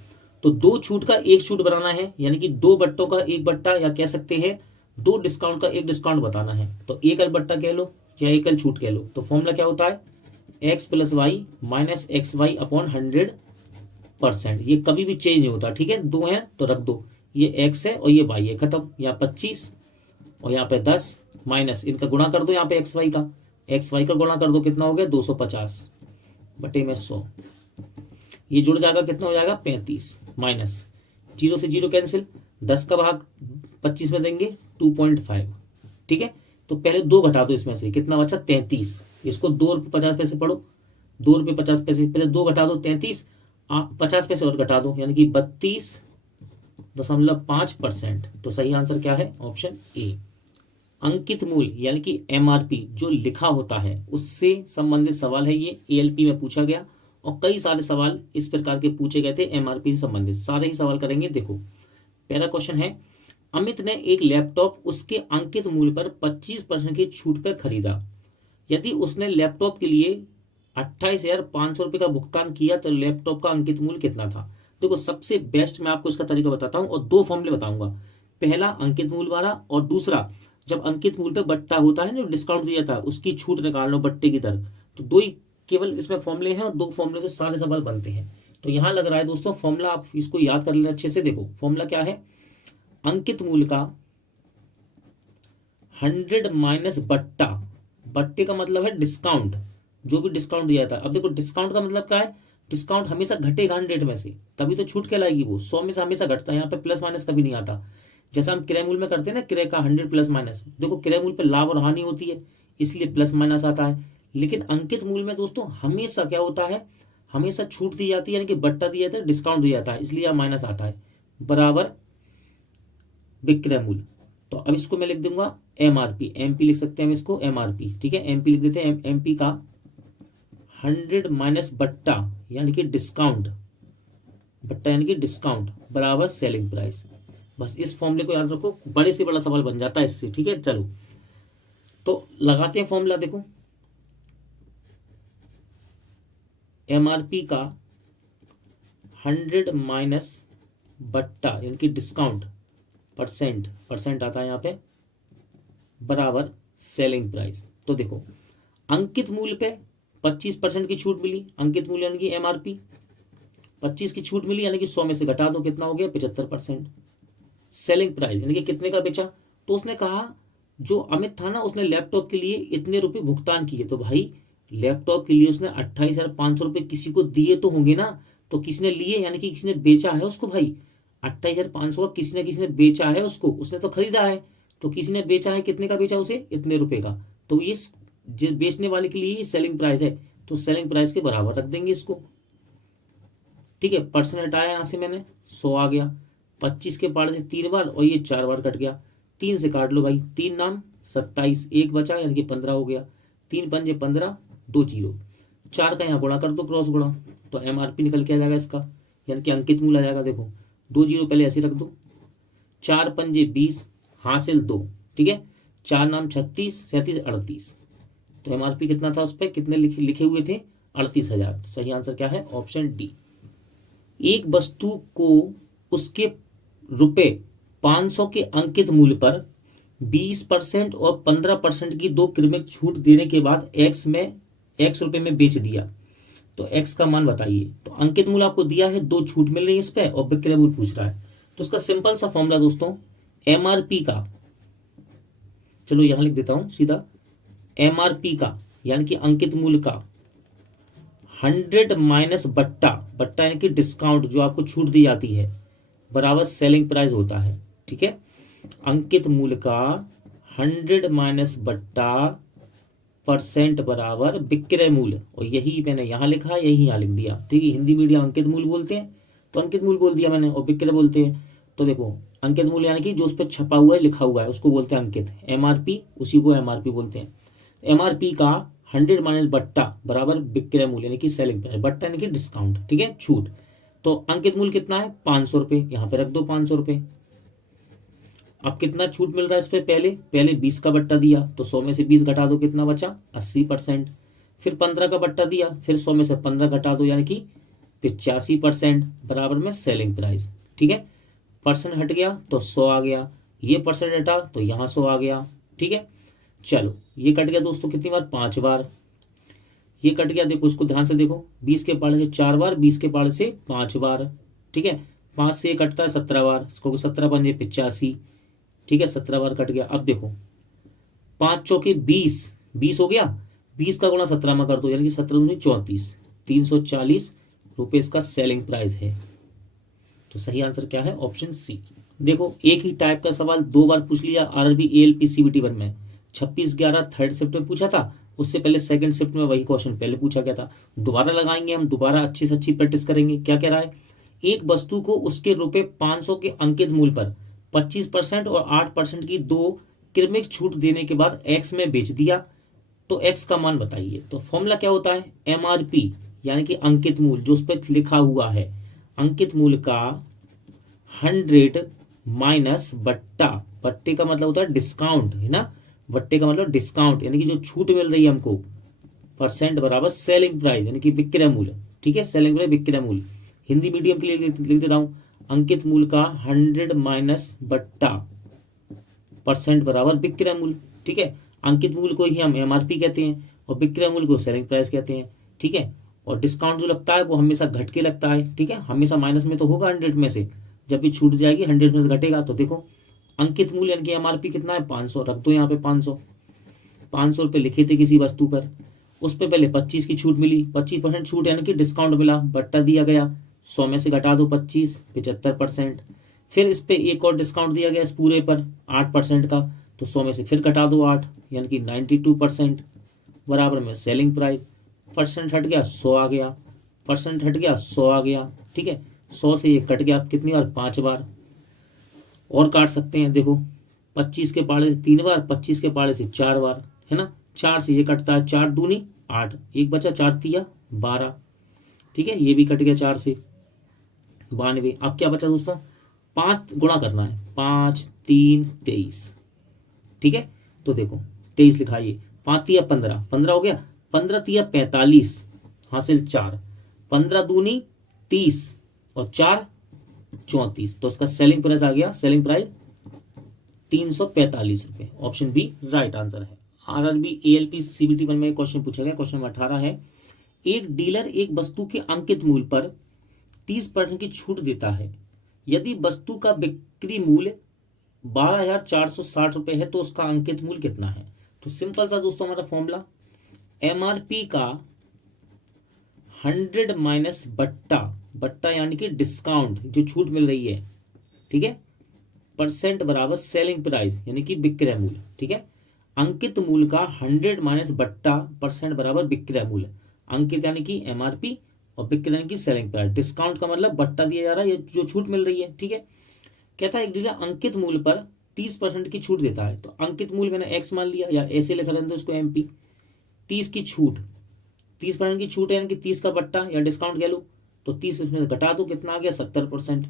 तो 2 छूट का 1 छूट बनाना है, यानी कि 2 बट्टों का 1 बट्टा, या कह सकते हैं 2 डिस्काउंट का 1 डिस्काउंट बताना है। तो एकल बट्टा कह लो या एकल छूट कह लो। तो फॉर्मूला क्या होता है? x + y - xy upon 100%। ये कभी भी चेंज नहीं होता, ठीक है। 2 है तो रख दो, ये x है और ये y है, खत्म। यहाँ 25 और यहाँ पे 10 माइनस, इनका गुणा कर दो, यहाँ पे xy का गुणा कर दो, कितना हो गया? 250 बटे में 100। ये जुड़ जाएगा, कितना हो जाएगा? 35 माइनस 0 से 0 कैंसिल, 10 का भाग 25 में देंगे 2.5, ठीक है। तो पहले 2 घटा दो इसमें से, कितना बचा? 33। इसको 2 रुपये 50 पैसे पढ़ो, 2 रुपये 50 पैसे, पहले 2 घटा दो 33, 50 पैसे और घटा दो, यानी कि 32.5%। तो सही आंसर क्या है? Option A. अंकित मूल्य यानी कि एमआरपी जो लिखा होता है उससे संबंधित सवाल है ये, एएलपी में पूछा गया, और कई सारे सवाल इस प्रकार के पूछे गए थे एमआरपी से संबंधित, सारे ही सवाल करेंगे। देखो पहला क्वेश्चन है, अमित ने एक लैपटॉप उसके अंकित मूल्य पर 25% की छूट पर खरीदा। यदि उसने लैपटॉप के लिए 28,500 रुपये का भुगतान किया तो लैपटॉप का अंकित मूल्य कितना था? देखो सबसे बेस्ट मैं आपको इसका तरीका बताता हूँ और दो फॉर्मूले बताऊंगा। पहला अंकित मूल्य वाला और दूसरा जब अंकित मूल्य पे बट्टा होता है ना, डिस्काउंट दिया जाता है, उसकी छूट निकाल लो बट्टे की दर। तो दो ही केवल इसमें फॉर्मूले हैं और दो फॉर्मूले से सारे सवाल बनते हैं। तो यहाँ लग रहा है दोस्तों फॉर्मूला आप इसको याद कर लेना अच्छे से। देखो फॉर्मूला क्या है, अंकित मूल्य का 100 माइनस बट्टा, बट्टे का मतलब है डिस्काउंट, जो भी डिस्काउंट दिया था। अब देखो डिस्काउंट का मतलब क्या है, डिस्काउंट हमेशा घटेगा 100 में से, तभी तो छूट कहलाएगी। वो 100 में से हमेशा घटता है, यहाँ पे प्लस माइनस कभी नहीं आता। जैसा हम क्रय मूल्य में करते हैं ना, क्रय का 100 प्लस माइनस, देखो क्रय मूल्य पे लाभ और हानि होती है इसलिए प्लस माइनस आता है। लेकिन अंकित मूल्य में दोस्तों हमेशा क्या होता है, हमेशा छूट दी जाती है, यानी कि बट्टा दिया जाता है, डिस्काउंट दिया जाता है, इसलिए यहाँ माइनस आता है, बराबर विक्रय मूल्य। तो अब इसको मैं लिख दूंगा एमआरपी, एमपी लिख सकते हैं हम इसको एमआरपी, ठीक है, एमपी लिख देते हैं। एमपी का 100 माइनस बट्टा यानी कि डिस्काउंट, बट्टा यानी कि डिस्काउंट बराबर सेलिंग प्राइस। बस इस फॉर्मूले को याद रखो, बड़े से बड़ा सवाल बन जाता है इससे, ठीक है। चलो तो लगाते हैं फॉर्मूला। देखो एमआरपी का 100 माइनस बट्टा यानी कि डिस्काउंट, परसेंट, परसेंट आता है यहाँ पे, बराबर सेलिंग प्राइस। तो देखो अंकित मूल्य पे 25% की छूट मिली, अंकित मूल्य यानी कि एमआरपी 25 की छूट मिली, यानी कि 100 में से घटा दो, कितना हो गया 75%। सेलिंग प्राइस यानी कि कितने का बेचा, तो उसने कहा जो अमित था ना, उसने लैपटॉप के लिए इतने रुपए भुगतान किए, तो भाई लैपटॉप के लिए उसने 28,500 रुपये किसी को दिए तो होंगे ना, तो किसी ने लिए यानी कि किसी ने बेचा है उसको। भाई 28,500 का किसी ने बेचा है उसको, उसने तो खरीदा है, तो किसी ने बेचा है, कितने का बेचा उसे, इतने रुपए का। तो ये जो बेचने वाले के लिए सेलिंग प्राइस है, तो सेलिंग प्राइस के बराबर रख देंगे इसको, ठीक है। परसेंट हटाया यहाँ से मैंने, 100 आ गया, 25 के पार से 3 बार और ये 4 बार कट गया, 3 से काट लो भाई, 3 नाम 27, एक बचा यानी कि 15 हो गया, 3 पंजे 15, 2 जीरो, 4 का यहाँ गुणा कर दो, क्रॉस गुणा, तो एमआरपी निकल के आ जाएगा इसका, यानी कि अंकित मूल्य आ जाएगा। देखो 2 जीरो पहले ऐसे रख दो, 4 पंजे 20, हासिल 2, ठीक है, 4 नाम 36, 37, 38, तो एमआरपी कितना था उस पर, कितने लिखे हुए थे 38,000। तो सही आंसर क्या है, ऑप्शन डी। एक वस्तु को उसके रुपए 500 के अंकित मूल्य पर 20% और 15% की दो क्रमिक छूट देने के बाद x रुपए में बेच दिया, तो x का मान बताइए। तो अंकित मूल्य आपको दिया है, दो छूट मिल रही है इस पे और विक्रय मूल्य पूछ रहा है, तो उसका सिंपल सा फॉर्मूला दोस्तों एमआरपी का, चलो यहां लिख देता हूं सीधा, एमआरपी का यानी कि अंकित मूल्य का 100 माइनस बट्टा, बट्टा यानी कि डिस्काउंट जो आपको छूट दी जाती है, बराबर सेलिंग प्राइस होता है, ठीक है। अंकित मूल्य का 100 माइनस बट्टा परसेंट बराबर विक्रय मूल्य, और यही मैंने यहाँ लिखा, यही यहाँ लिख दिया, ठीक है। हिंदी मीडियम अंकित मूल्य बोलते हैं, तो अंकित मूल्य बोल दिया मैंने, और विक्रय बोलते हैं। तो देखो अंकित मूल्य यानी कि जो उस पर छपा हुआ है, लिखा हुआ है, उसको बोलते हैं अंकित, एमआरपी उसी को एमआरपी बोलते हैं। एमआरपी का 100 माइनस बट्टा बराबर विक्रय मूल्य यानी कि सेलिंग प्राइस, बट्टा यानी कि डिस्काउंट, ठीक है, छूट। तो अंकित मूल्य कितना है 500 रुपये, यहाँ पे रख दो 500 रुपये। अब कितना छूट मिल रहा है इस पे, पहले 20 का बट्टा दिया, तो 100 में से 20 घटा दो, कितना बचा 80%। फिर 15 का बट्टा दिया, फिर 100 में से 15 घटा दो, यानी कि 85% बराबर में सेलिंग प्राइस, ठीक है। परसेंट हट गया तो 100 आ गया, ये परसेंट हटा तो यहाँ 100 आ गया, ठीक है। चलो ये कट गया दोस्तों कितनी बार, 5 बार, ये कट गया, देखो इसको ध्यान से देखो, 20 के पाड़े से 4 बार, 20 के पाड़े से 5 बार, ठीक है। 5 से कटता है 17 बार, इसको 17 पंजे 85, ठीक है, 17 बार कट गया। अब देखो 5 चौके 20 हो गया, 20 का गुणा 17 में कर दो, यानी कि 17 दूनी 34, 340 रुपये इसका सेलिंग प्राइस है। तो सही आंसर क्या है, ऑप्शन सी। देखो एक ही टाइप का सवाल 2 बार पूछ लिया आरआरबी एएलपी सीबीटी 1 में, 26/11 थर्ड शिफ्ट में पूछा था, उससे पहले सेकंड शिफ्ट में वही क्वेश्चन पहले पूछा गया था। दोबारा लगाएंगे हम, दोबारा अच्छी से अच्छी प्रैक्टिस करेंगे। क्या कह रहा है, एक वस्तु को उसके रुपए 500 के अंकित मूल्य पर 25% और 8% की दो क्रमिक छूट देने के बाद x में बेच दिया, तो x का मान बताइए। तो फॉर्मूला क्या होता है, एमआरपी यानी कि अंकित मूल्य, जो उस पर लिखा हुआ है, अंकित मूल्य का 100 माइनस बट्टा, बट्टे का मतलब होता है डिस्काउंट, है ना, बट्टे का मतलब डिस्काउंट यानी कि जो छूट मिल रही है हमको, परसेंट बराबर सेलिंग प्राइस यानी कि विक्रय मूल्य, ठीक है, सेलिंग प्राइस विक्रय मूल्य। हिंदी मीडियम के लिए लिख देता हूँ, अंकित मूल्य का 100 माइनस बट्टा परसेंट बराबर विक्रय मूल्य। ठीक है, अंकित मूल्य को ही हम एमआरपी कहते हैं और विक्रय मूल्य को सेलिंग प्राइस कहते हैं। ठीक है, और डिस्काउंट जो लगता है वो हमेशा घट के लगता है। ठीक है, हमेशा माइनस में तो होगा 100 में से, जब भी छूट जाएगी 100 में से घटेगा। तो देखो अंकित मूल्य यानी कि एमआरपी कितना है 500, रख दो यहाँ पे 500 रुपये लिखे थे किसी वस्तु पर, उस पर पहले 25 की छूट मिली, 25% छूट यानी कि डिस्काउंट मिला, बट्टा दिया गया, 100 में से घटा दो 25, 75%। फिर इस पे एक और डिस्काउंट दिया गया इस पूरे पर 8% का, तो 100 में से फिर घटा दो 8 यानी कि 92% बराबर में सेलिंग प्राइस। परसेंट हट गया 100 आ गया, परसेंट हट गया 100 आ गया। ठीक है, 100 से ये कट गया कितनी बार 5 बार, और काट सकते हैं देखो 25 के पाड़े से 3 बार, 25 के पाड़े से 4 बार, है ना। 4 से ये कटता है 4 दूनी 8, एक बचा 4 तिया 12। ठीक है, ये भी कट गया 4 से 92। अब क्या बचा दोस्तों, 5 गुणा करना है, 5 3 23। ठीक है, तो देखो 23 लिखाइए, 5 तिया 15, 15 हो गया, 15 तिया 45 हासिल 4, 15 दूनी 30 और 4 34। तो इसका सेलिंग प्राइस आ गया, सेलिंग प्राइस 345 रुपये। ऑप्शन बी राइट आंसर है। आरआरबी एएलपी सीबीटी 1 में क्वेश्चन पूछा गया, क्वेश्चन नंबर 18 है, एक डीलर एक वस्तु के अंकित मूल्य पर 30% की छूट देता है। यदि वस्तु का बिक्री मूल्य 12,460 रुपये है तो उसका अंकित मूल्य कितना है। तो सिंपल सा दोस्तों हमारा फॉर्मूला, एमआरपी का 100 माइनस बट्टा, बट्टा यानी कि डिस्काउंट जो छूट मिल रही है, ठीक है, परसेंट बराबर सेलिंग प्राइस यानी कि विक्रय मूल्य। ठीक है, अंकित मूल्य का 100 माइनस बट्टा परसेंट बराबर विक्रय मूल्य। अंकित यानी कि एमआरपी और विक्रय यानी कि सेलिंग प्राइस। डिस्काउंट का मतलब बट्टा दिया जा रहा है, ये जो छूट मिल रही है। ठीक है, कहता है एक डीलर अंकित मूल्य पर 30% की छूट देता है। तो अंकित मूल्य मैंने एक्स मान लिया या ऐसे लिखा रहने दो इसको एमपी, 30 की छूट, 30% की छूट है यानी कि 30 का बट्टा या डिस्काउंट कह लो, तो 30 इसमें घटा दो, कितना आ गया 70%।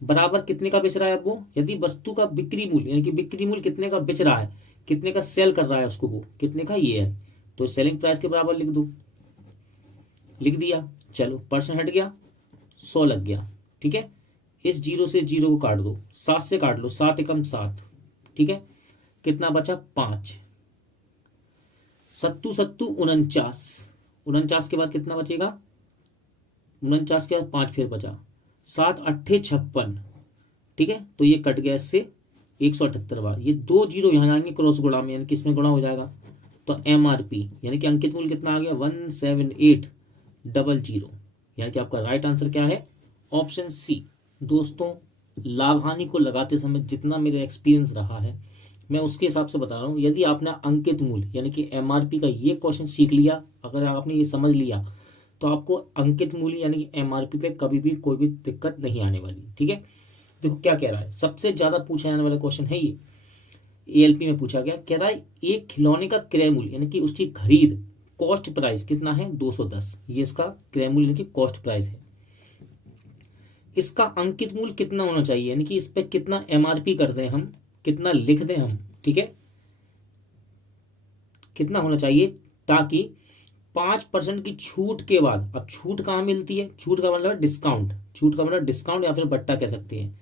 बराबर कितने का बेच रहा है अब वो, यदि वस्तु का बिक्री मूल्य यानी कि बिक्री मूल्य कितने का बेच रहा है, कितने का सेल कर रहा है उसको, वो कितने का ये है, तो सेलिंग प्राइस के बराबर लिख दो, लिख दिया। चलो परसेंट हट गया, 100 लग गया। ठीक है, इस 0 से 0 को काट दो, 7 से काट लो, 7 एकम 7। ठीक है, कितना बचा 5, सत्तू सत्तू 49, 49 के बाद कितना बचेगा, 49 के बाद 5 फिर बचा, 7 अट्ठे 56। ठीक है, तो ये कट गया इससे 178 बार, ये 2 जीरो यहाँ जाएंगे क्रॉस गुणा में यानी किसमें गुणा हो जाएगा, तो एमआरपी यानी कि अंकित मूल्य कितना आ गया 17800, यानी कि आपका राइट आंसर क्या है ऑप्शन सी। दोस्तों लाभ हानि को लगाते समय जितना मेरा एक्सपीरियंस रहा है मैं उसके हिसाब से बता रहा हूँ। यदि आपने अंकित मूल्य यानी कि एमआरपी का ये क्वेश्चन सीख लिया, अगर आपने ये समझ लिया, तो आपको अंकित मूल्य यानी कि एमआरपी पे कभी भी कोई भी दिक्कत नहीं आने वाली। ठीक है, देखो क्या कह रहा है, सबसे ज्यादा पूछा जाने वाला क्वेश्चन है ये, एएलपी में पूछा गया, कह रहा है एक खिलौने का क्रय मूल्य यानी कि उसकी खरीद कॉस्ट प्राइस कितना है 210, ये इसका क्रय मूल्य यानी कि कॉस्ट प्राइस है। इसका अंकित मूल्य कितना होना चाहिए यानी कि इस पे कितना एमआरपी कर दें हम, कितना लिख दें हम। ठीक है, कितना होना चाहिए ताकि 5% की छूट के बाद, अब छूट कहाँ मिलती है, छूट का मतलब डिस्काउंट, छूट का मतलब डिस्काउंट या फिर बट्टा कह सकते हैं।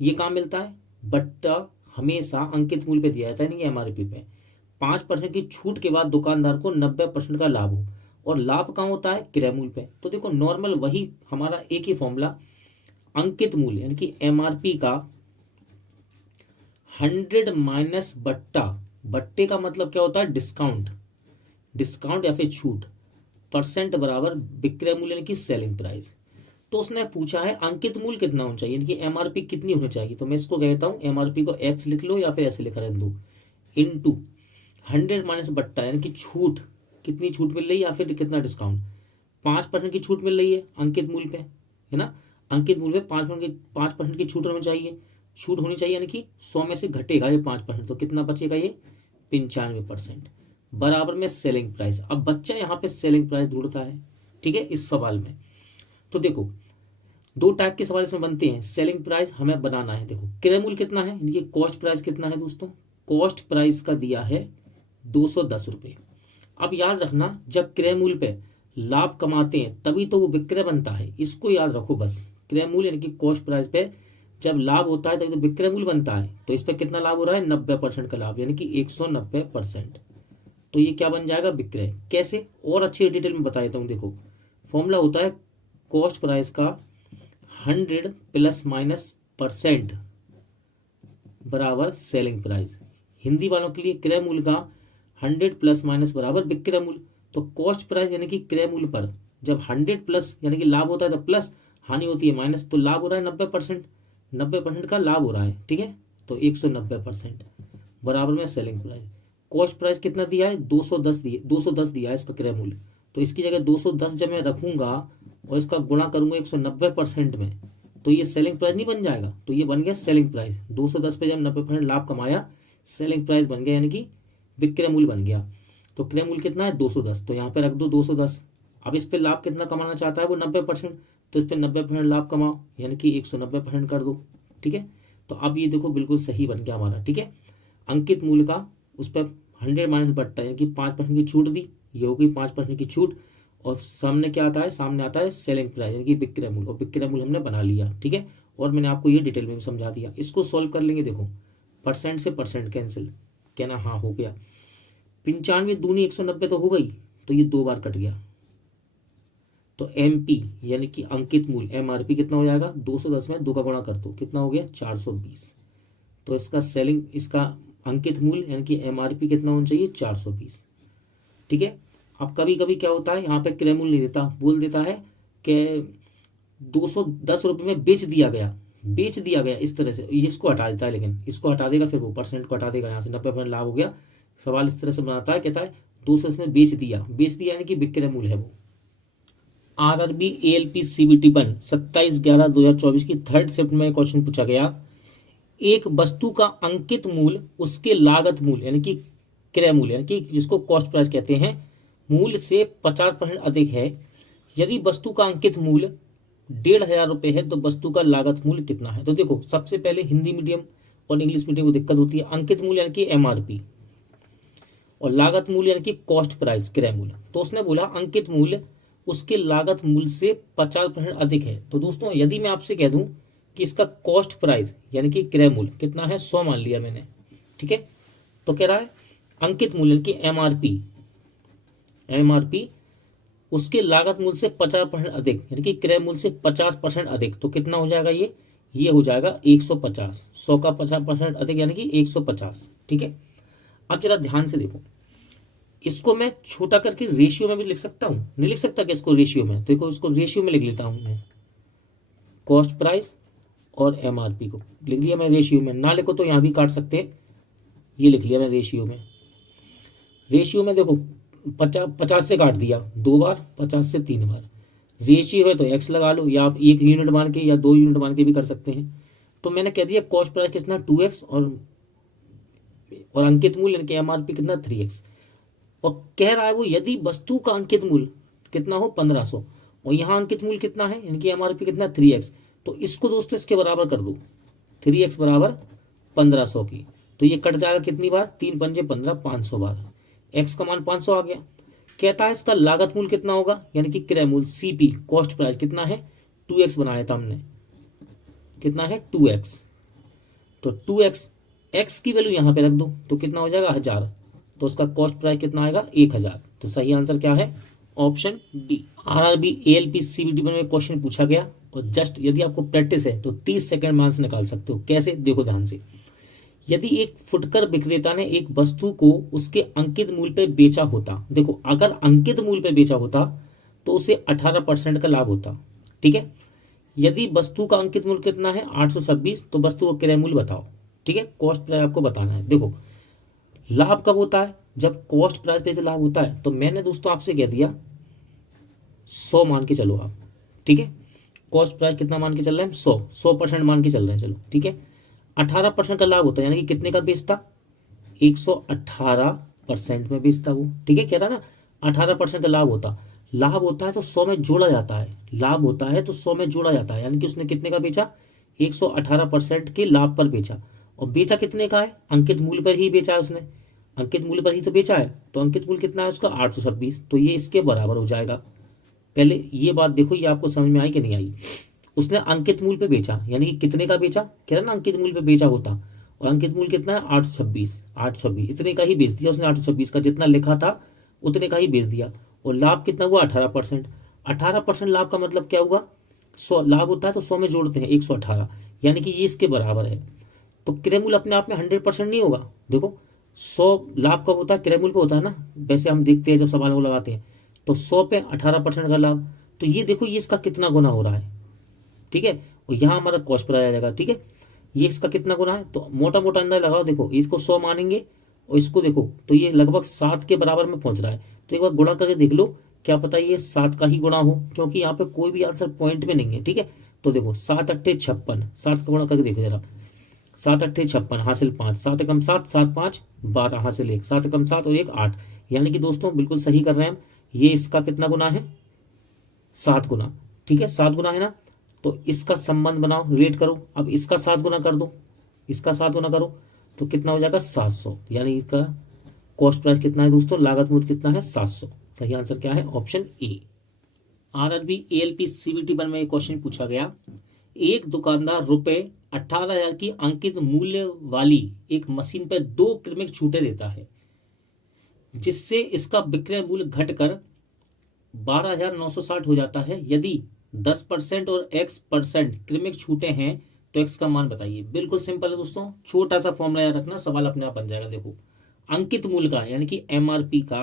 ये कहाँ मिलता है, बट्टा हमेशा अंकित मूल्य पे दिया जाता है नहीं एमआरपी पे। 5% की छूट के बाद दुकानदार को 90% का लाभ हो, और लाभ कहाँ होता है क्रय मूल्य पे। तो देखो नॉर्मल वही हमारा एक ही फॉर्मूला, अंकित मूल्य यानी कि एमआरपी का 100 माइनस बट्टा, बट्टे का मतलब क्या होता है डिस्काउंट, डिस्काउंट या फिर छूट, परसेंट बराबर विक्रय मूल्य यानी कि सेलिंग प्राइस। तो उसने पूछा है अंकित मूल्य कितना होना चाहिए यानी कि एमआरपी कितनी होनी चाहिए, तो मैं इसको कहता हूं एमआरपी को एक्स लिख लो या फिर ऐसे लिखा रहने दो, इनटू 100 माइनस बट्टा यानी कि छूट, कितनी छूट मिल रही है या फिर कितना डिस्काउंट, 5% की छूट मिल रही है अंकित मूल्य पे, है ना। अंकित मूल्य पे 5% की छूट होनी चाहिए, छूट होनी चाहिए यानी कि 100 में से घटेगा ये 5%, तो कितना बचेगा ये 95% बराबर में सेलिंग प्राइस। अब बच्चा यहाँ पे सेलिंग प्राइस ढूंढता है। ठीक है, इस सवाल में तो देखो 2 टाइप के सवाल इसमें बनते हैं, सेलिंग प्राइस हमें बनाना है। देखो क्रय मूल्य कितना है यानी कि कॉस्ट प्राइस कितना है दोस्तों, कॉस्ट प्राइस का दिया है 210 रुपये। अब याद रखना जब क्रय मूल्य पे लाभ कमाते हैं तभी तो वो विक्रय बनता है, इसको याद रखो बस। क्रय मूल्य यानी कि कॉस्ट प्राइस पे जब लाभ होता है तभी तो विक्रय मूल्य बनता है। तो इस पर कितना लाभ हो रहा है, 90% का लाभ, यानी कि 190%। तो ये क्या बन जाएगा, विक्रय। कैसे, और अच्छी डिटेल में बता देता हूँ। देखो फॉर्मूला होता है कॉस्ट प्राइस का 100 प्लस माइनस परसेंट बराबर सेलिंग प्राइस। हिंदी वालों के लिए क्रय मूल्य का 100 प्लस माइनस बराबर विक्रय मूल्य। तो कॉस्ट प्राइस यानी कि क्रय मूल्य पर जब 100 प्लस यानी कि लाभ होता है तो प्लस, हानि होती है माइनस, तो लाभ हो रहा है 90%, 90% का लाभ हो रहा है, ठीक है। तो 190% बराबर में सेलिंग प्राइस। कॉस्ट प्राइस कितना दिया है, 210 दिया है इसका क्रय मूल्य। तो इसकी जगह 210 जब मैं रखूंगा और इसका गुणा करूंगा 190% में, तो ये सेलिंग प्राइस नहीं बन जाएगा। तो ये बन गया सेलिंग प्राइस। 210 पे जब 90% लाभ कमाया, सेलिंग प्राइस बन गया, यानी कि विक्रय मूल्य बन गया। तो क्रय मूल्य कितना है, 210, तो यहाँ पे रख दो 210। अब इस पे लाभ कितना कमाना चाहता है वो, 90%, तो इस पे 90% लाभ कमाओ, यानी कि 190% कर दो, ठीक है। तो अब ये देखो बिल्कुल सही बन गया हमारा, ठीक है। अंकित मूल्य का उस पर 100 माइनस बढ़ता है, यानी कि 5% की छूट दी, ये होगी 5% की छूट। और सामने क्या आता है, सामने आता है सेलिंग प्राइस यानी कि विक्रय मूल्य, और विक्रय मूल्य हमने बना लिया, ठीक है। और मैंने आपको ये डिटेल में भी समझा दिया। इसको सॉल्व कर लेंगे। देखो परसेंट से परसेंट कैंसिल, कहना हाँ हो गया। 95 दूनी 190 तो हो गई, तो ये 2 बार कट गया। तो एमपी यानी कि अंकित मूल्य, एमआरपी कितना हो जाएगा, 210 में 2 का गुणा कर दो, कितना हो गया 420। तो इसका सेलिंग, इसका अंकित मूल्य यानी कि एमआरपी कितना होना चाहिए, 420, ठीक है। अब कभी कभी क्या होता है, यहाँ पे क्रय मूल्य नहीं देता, बोल देता है कि 210 रुपये में बेच दिया गया, बेच दिया गया, इस तरह से इसको हटा देता है। लेकिन इसको हटा देगा, फिर वो परसेंट को हटा देगा, यहाँ से 90% लाभ हो गया। सवाल इस तरह से बनाता है, कहता है 200 इसमें बेच दिया, बेच दिया यानी कि विक्रय मूल्य है वो। आरआरबी एएलपी सीबीटी 1 27/11/2024 की 3rd शिफ्ट में क्वेश्चन पूछा गया। एक वस्तु का अंकित मूल्य उसके लागत मूल्य यानी कि क्रय मूल्य यानी कि जिसको कॉस्ट प्राइस कहते हैं, मूल्य से 50% अधिक है। यदि वस्तु का अंकित मूल्य 1,500 रुपये है तो वस्तु का लागत मूल्य कितना है। तो देखो सबसे पहले हिंदी मीडियम और इंग्लिश मीडियम को दिक्कत होती है। अंकित मूल्य यानी कि एमआरपी, और लागत मूल्य यानी कि कॉस्ट प्राइस, क्रय मूल्य। तो उसने बोला अंकित मूल्य उसके लागत मूल्य से 50% अधिक है। तो दोस्तों यदि मैं आपसे कह दूं कि इसका कॉस्ट प्राइस यानी कि क्रय मूल्य कितना है, 100 मान लिया मैंने, ठीक है। तो कह रहा है अंकित मूल्य यानी कि एमआरपी, एमआरपी उसके लागत मूल्य से 50% अधिक यानी कि क्रय मूल्य से 50% अधिक, तो कितना हो जाएगा ये हो जाएगा 150। 100 का 50% अधिक यानी कि 150, ठीक है। अब जरा ध्यान से देखो, इसको मैं छोटा करके रेशियो में भी लिख सकता हूँ, नहीं लिख सकता कि इसको रेशियो में, तो देखो इसको रेशियो में लिख लेता हूँ मैं। कॉस्ट प्राइस और एमआरपी को लिख लिया मैं रेशियो में, ना लिखो तो यहाँ भी काट सकते हैं, ये लिख लिया मैं रेशियो में। रेशियो में देखो 50 से काट दिया 2 बार, 50 से 3 बार। रेशियो है तो एक्स लगा लो, या आप 1 यूनिट मान के या 2 यूनिट मान के भी कर सकते हैं। तो मैंने कह दिया कॉस्ट प्राइस कितना 2x, और अंकित मूल्य यानी कि एमआरपी कितना 3x। और कह रहा है वो यदि वस्तु का अंकित मूल्य कितना हो 1500, और यहाँ अंकित मूल्य कितना है यानी कि एमआरपी कितना 3x। तो इसको दोस्तों इसके बराबर कर दो, 3x बराबर 1500 की। तो ये कट जाएगा कितनी बार, 3 पंजे 15, 500 बार। x का मान 500 आ गया। कहता है इसका लागत मूल्य कितना होगा यानी कि क्रय मूल्य, सीपी कॉस्ट प्राइस कितना है, 2x बनाया था हमने, कितना है 2x। तो 2x, x की वैल्यू यहाँ पे रख दो, तो कितना हो जाएगा 1000। तो उसका कॉस्ट प्राइस कितना आएगा 1000। तो सही आंसर क्या है, option D. RRB ALP CBT में क्वेश्चन पूछा गया, और जस्ट यदि आपको प्रैक्टिस है तो 30 सेकंड में आंसर निकाल सकते हो। कैसे, देखो ध्यान से। यदि एक फुटकर विक्रेता ने एक वस्तु को उसके अंकित मूल्य पे बेचा होता, देखो अगर अंकित मूल्य पे बेचा होता तो उसे 18% का लाभ होता, ठीक है। यदि वस्तु का अंकित मूल्य कितना है 826, तो वस्तु का क्रय मूल्य बताओ, ठीक है। कॉस्ट प्राइस आपको बताना है। देखो लाभ कब होता है, जब कॉस्ट प्राइस पे जो लाभ होता है। तो मैंने दोस्तों आपसे कह दिया 100 मान के चलो आप, ठीक है। कॉस्ट प्राइस कितना मान के चल रहे हैं, 100% मान के चल रहे हैं, चलो ठीक है। 18% का लाभ होता है यानी कि कितने का बेचता, 118% में बेचता वो, ठीक है। कह रहा ना 18% का लाभ होता, लाभ होता है तो 100 में जोड़ा जाता है, लाभ होता है तो 100 में जोड़ा जाता है, यानी कि उसने कितने का बेचा, 118% के लाभ पर बेचा। और बेचा कितने का है, अंकित मूल्य पर ही बेचा है उसने, अंकित मूल्य पर ही तो बेचा है। तो अंकित मूल्य कितना है उसका 826, तो ये इसके बराबर हो जाएगा। पहले ये बात देखो, ये आपको समझ में आई कि नहीं आई। उसने अंकित मूल्य पे बेचा, यानी कि कितने का बेचा, कह रहा ना अंकित मूल्य पे बेचा होता, और अंकित मूल्य कितना है 826, 826 इतने का ही बेच दिया उसने, 826 का जितना लिखा था उतने का ही बेच दिया। और लाभ कितना हुआ 18%। 18% लाभ का मतलब क्या हुआ, 100 लाभ होता है तो 100 में जोड़ते हैं 118, यानी कि ये इसके बराबर है। तो क्रय मूल्य अपने आप में 100% नहीं होगा। देखो 100 लाभ कब होता है, क्रय मूल्य पे होता है ना, वैसे हम देखते हैं जब सवाल को लगाते हैं तो 100 पे 18% का लाभ। तो ये देखो ये इसका कितना गुना हो रहा है, ठीक है। और यहाँ हमारा कॉस्ट पर आ जाएगा, ठीक है। ये इसका कितना गुना है, तो मोटा मोटा अंदाजा लगाओ, देखो इसको 100 मानेंगे और इसको देखो तो ये लगभग 7 के बराबर में पहुंच रहा है। तो एक बार गुणा करके देख लो, क्या पता ये 7 का ही गुणा हो, क्योंकि यहाँ पे कोई भी आंसर पॉइंट में नहीं है, ठीक है। तो देखो 7 अट्ठे 56, 7 का गुणा करके देखो जरा, 7 अट्ठे 56 हासिल 5, 7 एकम 7, 7 5 12 हासिल 1, 7 एकम 7 और 1 8, यानी कि दोस्तों बिल्कुल सही कर रहे हैं हम। ये इसका कितना गुना है, 7 गुना, ठीक है, 7 गुना है ना। तो इसका संबंध बनाओ, रेट करो, अब इसका 7 गुना कर दो, इसका 7 गुना करो तो कितना हो जाएगा 700, यानी इसका कॉस्ट प्राइस कितना है दोस्तों, लागत मूल्य कितना है 700। सही आंसर क्या है, option A. RRB ALP CBT 1 में एक क्वेश्चन पूछा गया, एक दुकानदार रुपए 18,000 की अंकित मूल्य वाली एक मशीन पर 2 क्रमिक छूटे देता है, जिससे इसका विक्रय मूल्य घटकर 12,960 हो जाता है। यदि 10% और x% क्रमिक छूटे हैं तो x का मान बताइए। बिल्कुल सिंपल है दोस्तों, छोटा सा फॉर्मूला याद रखना, सवाल अपने आप बन जाएगा। देखो अंकित मूल्य का यानी कि एमआरपी का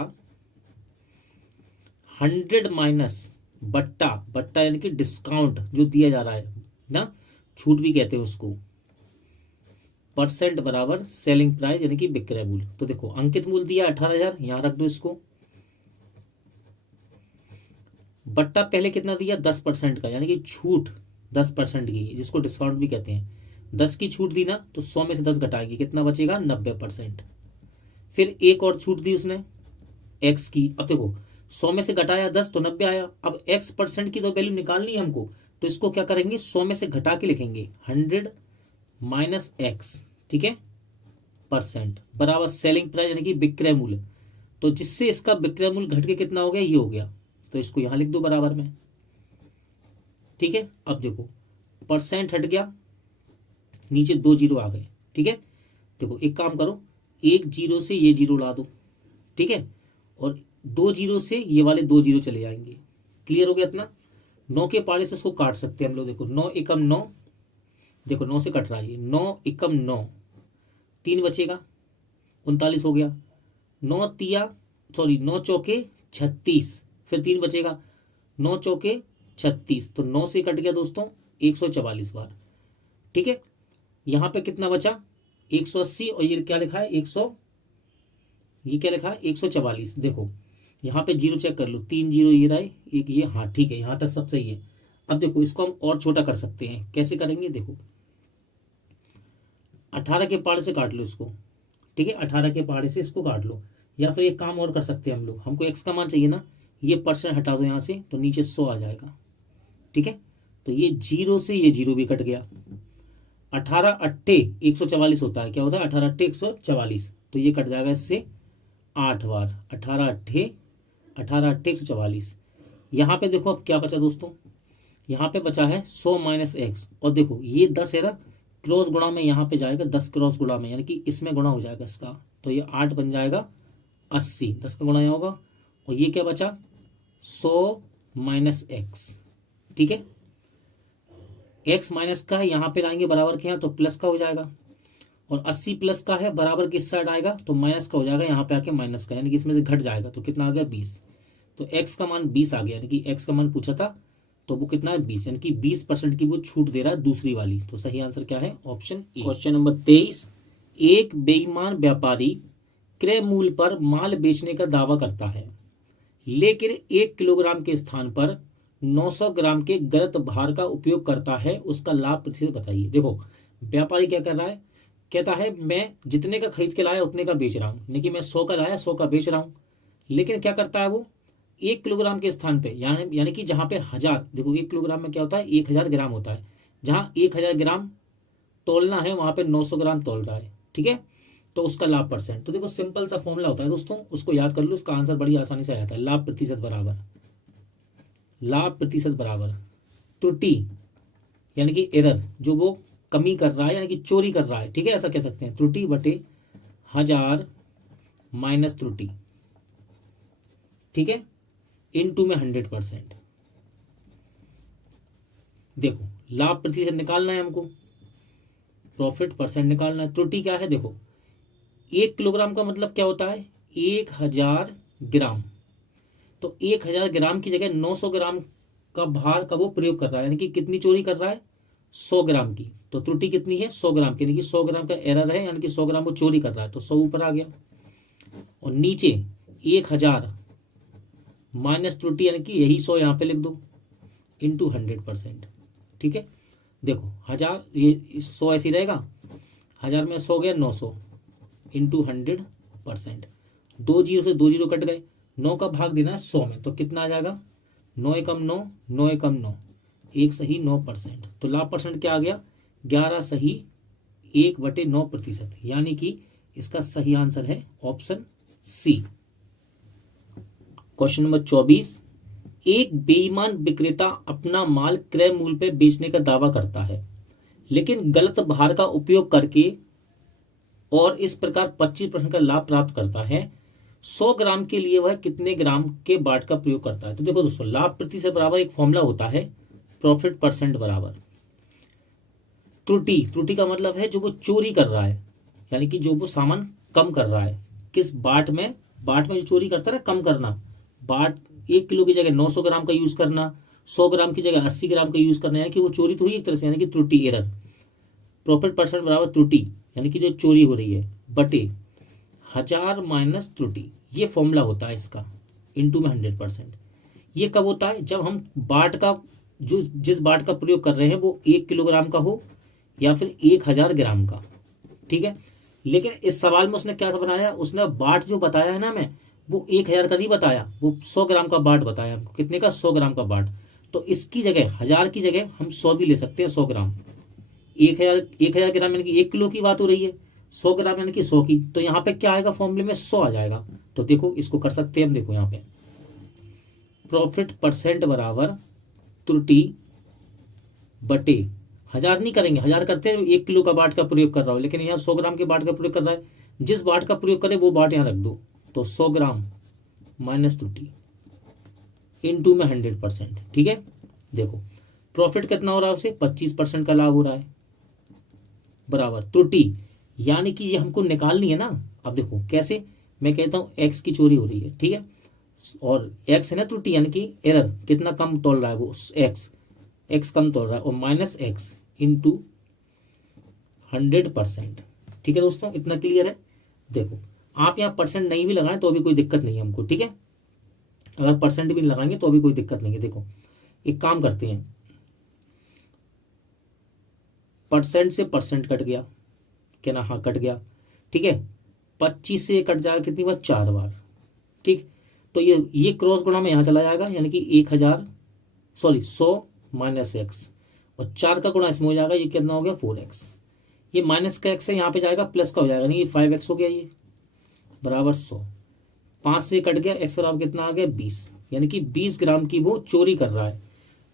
100 माइनस बट्टा, बट्टा यानी कि डिस्काउंट जो दिया जा रहा है ना, छूट भी कहते हैं उसको, परसेंट बराबर सेलिंग प्राइस यानी कि विक्रय मूल्य। तो देखो अंकित मूल्य दिया 18,000, यहां रख दो इसको, बट्टा पहले कितना दिया 10% का, यानी कि छूट 10% की, जिसको डिस्काउंट भी कहते हैं। 10 की छूट दी ना तो 100 में से 10 घटाएंगे, कितना बचेगा 90%। फिर एक और छूट दी उसने एक्स की, अब देखो 100 में से घटाया 10 तो 90 आया। अब x% की तो वैल्यू निकालनी है हमको, तो इसको क्या करेंगे 100 में से घटा के लिखेंगे 100 माइनस एक्स, ठीक है, परसेंट बराबर सेलिंग प्राइस यानी कि विक्रय मूल्य। तो जिससे इसका विक्रय मूल्य घट के कितना हो गया, ये हो गया, तो इसको यहां लिख दो बराबर में, ठीक है। अब देखो परसेंट हट गया, नीचे 2 जीरो आ गए, ठीक है। देखो एक काम करो, एक जीरो से ये जीरो ला दो, ठीक है, और 2 जीरो से ये वाले 2 जीरो चले जाएंगे। क्लियर हो गया इतना। 9 के पारे से इसको काट सकते हैं हम लोग, देखो 9 एकम 9, देखो 9 से कट रहा है ये, 9 एकम 9, 3 बचेगा 39 हो गया, 9 तिया सॉरी 9 चौके 36, फिर 3 बचेगा, 9 चौके 36, तो 9 से कट गया दोस्तों 144 बार, ठीक है। यहां पे कितना बचा 180, और ये क्या लिखा है 100, ये क्या लिखा है 144। देखो यहाँ पे जीरो चेक कर लो, 3 जीरो ये रहा है, एक ये, हाँ ठीक है, यहाँ तक सब सही है। अब देखो इसको हम और छोटा कर सकते हैं, कैसे करेंगे देखो 18 के पहाड़े से काट लो इसको, ठीक है, 18 के पहाड़े से इसको काट लो। या फिर एक काम और कर सकते हैं हम लोग, हमको एक्स का मान चाहिए ना, ये परसेंट हटा दो यहाँ से तो नीचे 100 आ जाएगा, ठीक है। तो ये जीरो से ये जीरो भी कट गया, 18 अट्ठे 144 होता है, क्या होता है 18 अट्ठे 144, तो ये कट जाएगा इससे 8 बार, 18 अट्ठे 144। यहाँ पे देखो अब क्या बचा दोस्तों, यहाँ पे बचा है 100 माइनस एक्स, और देखो ये 10 है ना, क्रॉस गुणा में यहाँ पे जाएगा 10 क्रॉस गुणा में, यानी कि इसमें गुणा हो जाएगा इसका, तो ये 8 बन जाएगा 80, 10 का गुणा यहाँ होगा। और ये क्या बचा 100 माइनस एक्स, ठीक है, एक्स माइनस का है, यहाँ पे लाएंगे बराबर के यहाँ तो प्लस का हो जाएगा, और 80 प्लस का है बराबर किस साइड आएगा तो माइनस का हो जाएगा, यहाँ पे आके माइनस का, यानी कि इसमें से घट जाएगा, तो कितना आ गया 20। तो x का मान 20 आ गया, यानी कि x का मान पूछा था तो वो कितना है 20, यानी कि 20% की वो छूट दे रहा है दूसरी वाली। तो सही आंसर क्या है, ऑप्शन ए। क्वेश्चन नंबर 23, एक बेईमान व्यापारी क्रय मूल्य पर माल बेचने का दावा करता है, लेकिन 1 किलोग्राम के स्थान पर 900 ग्राम के गलत भार का उपयोग करता है, उसका लाभ प्रतिशत बताइए। देखो व्यापारी क्या कर रहा है, कहता है मैं जितने का खरीद के लाया उतने का बेच रहा हूँ, यानी कि मैं 100 का लाया 100 का बेच रहा हूँ, लेकिन क्या करता है वो 1 किलोग्राम के स्थान पे, यानी कि जहाँ पे 1000, देखो 1 किलोग्राम में क्या होता है 1000 ग्राम होता है, जहाँ 1000 ग्राम तोलना है वहाँ पे 900 ग्राम तोल रहा है, ठीक है, तो उसका लाभ परसेंट। तो देखो सिंपल सा फॉर्मूला होता है दोस्तों, उसको याद कर लो, उसका आंसर बड़ी आसानी से आ जाता है, लाभ प्रतिशत बराबर लाभ प्रतिशत बराबर त्रुटि यानी कि एरर, जो वो कमी कर रहा है यानी कि चोरी कर रहा है, ठीक है, ऐसा कह सकते हैं, त्रुटि बटे 1000 माइनस त्रुटि, ठीक है, इनटू में 100%। देखो लाभ प्रतिशत निकालना है हमको, प्रॉफिट परसेंट निकालना है। त्रुटि क्या है, देखो 1 किलोग्राम का मतलब क्या होता है, 1000 ग्राम। तो 1000 ग्राम की जगह 900 ग्राम का भार का वो प्रयोग कर रहा है, यानी कि कितनी चोरी कर रहा है, 100 ग्राम की। तो त्रुटि कितनी है, 100 ग्राम की, यानी कि 100 ग्राम का एरर है, यानी कि 100 ग्राम वो चोरी कर रहा है, तो 100 ऊपर आ गया। और नीचे 1000 माइनस त्रुटि, यानी कि यही 100 यहाँ पे लिख दो, इंटू 100%, ठीक है। देखो 1000, ये 100 ऐसे ही रहेगा, 1000 में 100 गया 900, इंटू 100%। 2 जीरो से 2 जीरो कट गए, 9 का भाग देना है 100 में, तो कितना आ जाएगा, 9 एकम 9, 9 एकम 9, 1 सही 9%। तो लाभ परसेंट क्या आ गया, 11 सही 1/9%, यानी कि इसका सही आंसर है ऑप्शन सी। क्वेश्चन नंबर 24, एक बेईमान विक्रेता अपना माल क्रय मूल्य पर बेचने का दावा करता है, लेकिन गलत भार का उपयोग करके और इस प्रकार 25% का लाभ प्राप्त करता है। 100 ग्राम के लिए वह कितने ग्राम के बाट का प्रयोग करता है। तो देखो दोस्तों, लाभ प्रतिशत बराबर एक फॉर्मूला होता है, प्रॉफिट परसेंट बराबर त्रुटि। त्रुटि का मतलब है जो वो चोरी कर रहा है, यानी कि जो वो सामान कम कर रहा है, किस बाट में, बाट में जो चोरी करता है ना, कम करना, बाट 1 किलो की जगह 900 ग्राम का यूज करना, 100 ग्राम की जगह 80 ग्राम का यूज करना, यानी कि वो चोरी तो हुई एक तरह से, यानी कि त्रुटि, एरर। प्रॉफिट परसेंट बराबर त्रुटि, यानी कि जो चोरी हो रही है, बटे 1000 माइनस त्रुटि, ये फॉर्मूला होता है इसका, इंटू में 100%। ये कब होता है, जब हम बाट का, जो जिस बाट का प्रयोग कर रहे हैं वो 1 किलोग्राम का हो या फिर 1000 ग्राम का, ठीक है। लेकिन इस सवाल में उसने क्या बनाया, उसने बाट जो बताया है ना हमें, वो 1000 का नहीं बताया, वो 100 ग्राम का बाट बताया हमको। कितने का, 100 ग्राम का बाट। तो इसकी जगह 1000 की जगह हम 100 भी ले सकते हैं, 100 ग्राम। 1000 ग्राम यानी कि 1 किलो की बात हो रही है, 100 ग्राम यानी कि 100 की। तो यहाँ पे क्या आएगा, फॉर्मूले में 100 आ जाएगा। तो देखो इसको कर सकते हैं हम, देखो यहाँ पे प्रॉफिट परसेंट बराबर त्रुटि बटे 1000 नहीं करेंगे, 1000 करते हैं 1 किलो का बाट का प्रयोग कर रहा हो, लेकिन यहाँ 100 ग्राम के बाट का प्रयोग कर रहा है, जिस बाट का प्रयोग करे वो बाट यहाँ रख दो। तो 100 ग्राम माइनस त्रुटि, इनटू में 100%, ठीक है। देखो प्रॉफिट कितना हो रहा है, उसे 25% का लाभ हो रहा है, बराबर त्रुटि, यानी कि ये हमको निकालनी है ना। अब देखो कैसे, मैं कहता हूं एक्स की चोरी हो रही है, ठीक है, और एक्स है ना त्रुटि, यानी कि एरर, कितना कम तोल रहा है वो, एक्स कम तोल रहा है, और माइनस एक्स इंटू 100%, ठीक है दोस्तों, इतना क्लियर है। देखो आप यहाँ परसेंट नहीं भी लगाएं तो अभी कोई दिक्कत नहीं है हमको, ठीक है, अगर परसेंट भी लगाएंगे तो अभी कोई दिक्कत नहीं है। देखो एक काम करते हैं, परसेंट से परसेंट कट गया, क्या ना, हाँ कट गया, ठीक है। 25 से कट जाएगा कितनी बार, 4 बार, ठीक। तो ये क्रॉस गुणा में यहाँ चला जाएगा, यानी कि 100 माइनस एक्स, और 4 का गुणा इसमें हो जाएगा, ये कितना हो गया 4x। ये माइनस का एक्स है, यहाँ पे जाएगा प्लस का हो जाएगा, नहीं ये 5x हो गया, ये बराबर 100। 5 से कट गया, एक्स बराबर कितना आ गया 20, यानी कि 20 ग्राम की वो चोरी कर रहा है।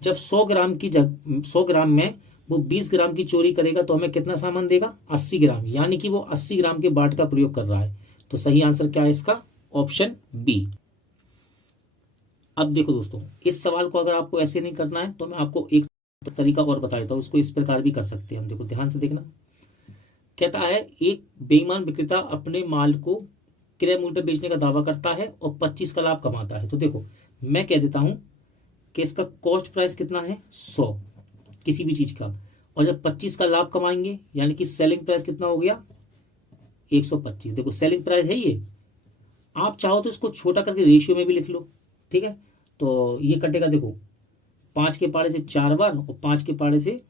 जब 100 ग्राम की 100 ग्राम में वो 20 ग्राम की चोरी करेगा तो हमें कितना सामान देगा, 80 ग्राम, यानी कि वो 80 ग्राम के बाट का प्रयोग कर रहा है। तो सही आंसर क्या है इसका, ऑप्शन बी। अब देखो दोस्तों, इस सवाल को अगर आपको ऐसे नहीं करना है तो मैं आपको एक तरीका और बता देता हूँ, इसको इस प्रकार भी कर सकते हैं हम। देखो ध्यान से देखना, कहता है एक बेईमान विक्रेता अपने माल को क्रय मूल्य पर बेचने का दावा करता है और 25 का लाभ कमाता है। तो देखो मैं कह देता हूं कि इसका कॉस्ट प्राइस कितना है, 100 किसी भी चीज का, और जब 25 का लाभ कमाएंगे यानी कि सेलिंग प्राइस कितना हो गया, 125। देखो सेलिंग प्राइस है ये, आप चाहो तो इसको छोटा करके रेशियो में भी लिख लो, ठीक है। तो ये कटेगा, देखो 5 के पाड़े से 4 बार और 5 के पाड़े से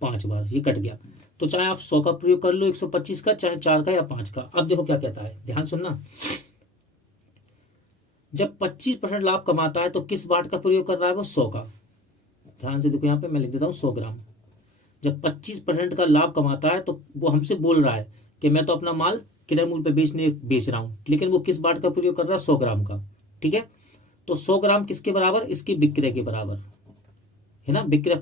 5 बार, ये कट गया। तो चाहे आप 100 का प्रयोग कर लो 125 का, चाहे 4 का या 5 का। अब देखो क्या कहता है, ध्यान सुनना, जब 25% लाभ कमाता है तो किस बाट का प्रयोग कर रहा है वो, 100 का। ध्यान से देखो, यहाँ पे मैं लिख देता हूँ 100 ग्राम। जब 25% का लाभ कमाता है तो वो हमसे बोल रहा है कि मैं तो अपना माल क्रय मूल्य पे बेच रहा हूँ, लेकिन वो किस बाट का प्रयोग कर रहा है, 100 ग्राम का, ठीक है। तो 100 ग्राम किसके बराबर, इसकी विक्रय के बराबर है ना। विक्रय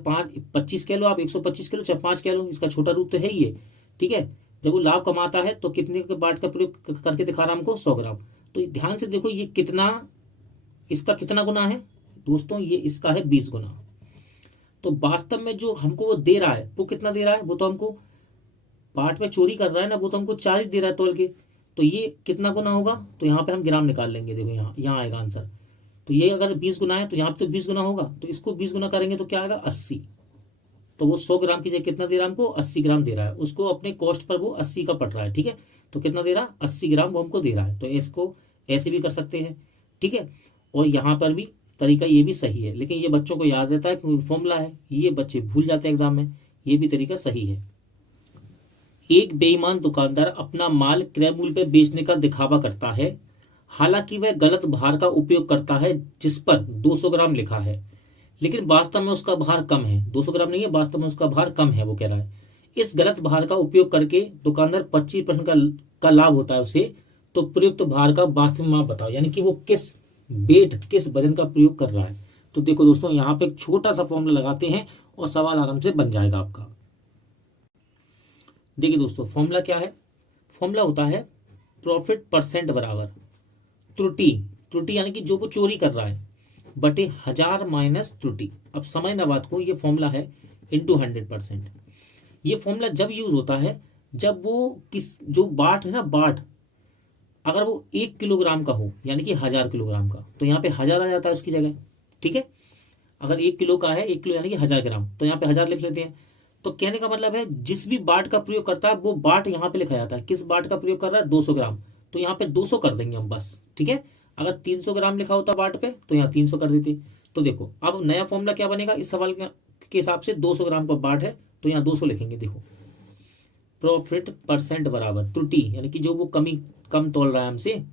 25 कह लो आप, 125 किलो चाहे 5 कह लो, इसका छोटा रूप तो है ही है। ठीक है, जब वो लाभ कमाता है तो कितने के बाट का प्रयोग करके दिखा रहा हमको, 100 ग्राम। तो ध्यान से देखो ये कितना, इसका कितना गुना है दोस्तों, ये इसका है 20 गुना। तो वास्तव में जो हमको वो दे रहा है वो कितना दे रहा है, वो तो हमको बाट में चोरी कर रहा है ना, वो तो हमको 4 ही दे रहा है तोल के। तो ये कितना गुना होगा, तो यहाँ पे हम ग्राम निकाल लेंगे, देखो यहाँ आएगा आंसर। तो ये अगर 20 गुना है तो यहाँ पे तो 20 गुना होगा, तो इसको 20 गुना करेंगे तो क्या आएगा, 80। तो वो 100 ग्राम की जगह कितना दे रहा है हमको, 80 ग्राम दे रहा है। उसको अपने कॉस्ट पर वो 80 का पड़ रहा है। ठीक है, तो कितना दे रहा है, 80 ग्राम वो हमको दे रहा है। तो इसको ऐसे भी कर सकते हैं। ठीक है, और यहाँ पर भी तरीका ये भी सही है, लेकिन ये बच्चों को याद रहता है क्योंकि फॉर्मूला है, ये बच्चे भूल जाते हैं एग्जाम में। ये भी तरीका सही है। एक बेईमान दुकानदार अपना माल क्रय मूल्य पर बेचने का दिखावा करता है, हालांकि वह गलत भार का उपयोग करता है जिस पर 200 ग्राम लिखा है, लेकिन वास्तव में उसका भार कम है। 200 ग्राम नहीं है, वास्तव में उसका भार कम है, वो कह रहा है। इस गलत भार का उपयोग करके दुकानदार 25% का लाभ होता है उसे, तो प्रयुक्त भार का वास्तविक माप बताओ। यानी कि वो किस वेट, किस वजन का प्रयोग कर रहा है। तो देखो दोस्तों, यहाँ पे एक छोटा सा फॉर्मूला लगाते हैं और सवाल आराम से बन जाएगा आपका। देखिए दोस्तों, फॉर्मूला क्या है, फॉर्मूला होता है प्रॉफिट परसेंट बराबर त्रुटि, त्रुटि यानी कि जो वो चोरी कर रहा है, बटे 1000 माइनस त्रुटि। अब समझना बात को, ये फॉर्मूला है इंटू 100%। ये फॉर्मूला जब यूज होता है जब वो किस, जो बाट है ना, बाट अगर वो 1 किलोग्राम का हो, यानी कि 1000 किलोग्राम का, तो यहाँ पे 1000 आ जाता है उसकी जगह। ठीक है, अगर 1 किलो का है, 1 किलो यानी कि 1000 ग्राम, तो यहाँ पे 1000 लिख लेते हैं। तो कहने का मतलब है जिस भी बाट का प्रयोग करता है वो बाट यहाँ पे लिखा जाता है। किस बाट का प्रयोग कर रहा है, 200 ग्राम, तो यहाँ पे 200 कर देंगे हम बस। ठीक है, अगर 300 ग्राम लिखा होता बाट पे तो यहाँ 300 कर देते। तो देखो अब नया फॉर्मूला क्या बनेगा, इस सवाल के हिसाब से 200 ग्राम का बाट है तो यहाँ 200 लिखेंगे। देखो प्रॉफिट परसेंट बराबर त्रुटि, यानी कि जो वो कम तोल रहा है हमसे,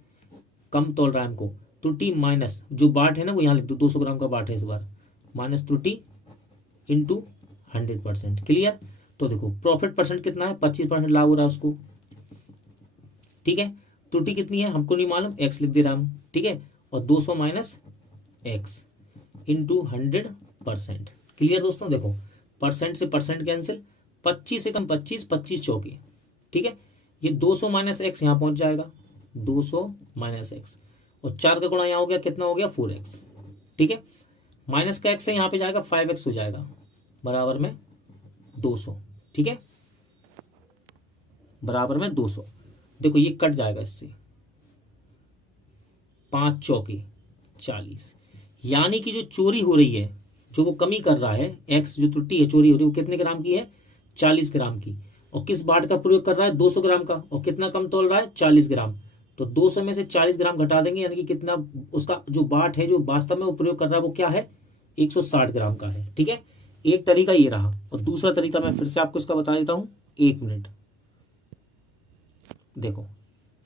कम तोल रहा है हमको, त्रुटि माइनस जो बाट है ना वो यहाँ लिख दो, 200 ग्राम का बाट है इस बार, माइनस त्रुटि इंटू 100%। क्लियर। तो देखो प्रॉफिट परसेंट कितना है, 25% लाभ हो रहा है उसको। ठीक है, त्रुटि कितनी है हमको नहीं मालूम, एक्स लिख दे रहा हम। ठीक है, और 200 माइनस एक्स इंटू 100%। क्लियर दोस्तों, देखो परसेंट से परसेंट कैंसिल, 25 से कम 25, 25 चौके। ठीक है, ये 200 माइनस एक्स यहाँ पहुंच जाएगा, 200 माइनस एक्स, और 4 का गुणा यहाँ हो गया, कितना हो गया, 4x। ठीक है, माइनस का एक्स है यहाँ पे जाएगा, 5x हो जाएगा, बराबर में 200। ठीक है, बराबर में 200। देखो ये कट जाएगा इससे, 5 चौके 40, यानी कि जो चोरी हो रही है, जो वो कमी कर रहा है, एक्स जो त्रुटि है चोरी हो रही है, वो कितने ग्राम की है, 40 ग्राम की। और किस बाट का प्रयोग कर रहा है, 200 ग्राम का, और कितना कम तोल रहा है, 40 ग्राम। तो 200 में से 40 ग्राम घटा देंगे, यानी कि कितना उसका जो बाट है, जो वास्तव में वो प्रयोग कर रहा है, वो क्या है, 160 ग्राम का है। ठीक है, एक तरीका ये रहा, और दूसरा तरीका मैं फिर से आपको इसका बता देता हूं, 1 मिनट। देखो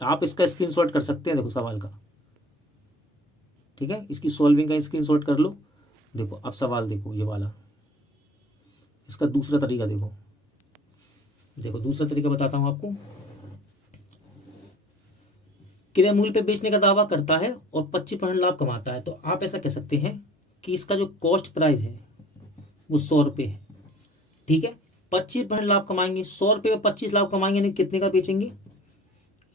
आप इसका स्क्रीनशॉट कर सकते हैं, देखो सवाल का। ठीक है, इसकी सॉल्विंग का स्क्रीनशॉट कर लो। देखो अब सवाल देखो, ये वाला, इसका दूसरा तरीका देखो। देखो दूसरा तरीका बताता हूं आपको। क्रय मूल्य पे बेचने का दावा करता है और 25% लाभ कमाता है, तो आप ऐसा कह सकते हैं कि इसका जो कॉस्ट प्राइस है वो 100 रुपये है। ठीक है, 25% लाभ कमाएंगे, 100 रुपये में 25 लाभ कमाएंगे, नहीं कितने का बेचेंगे,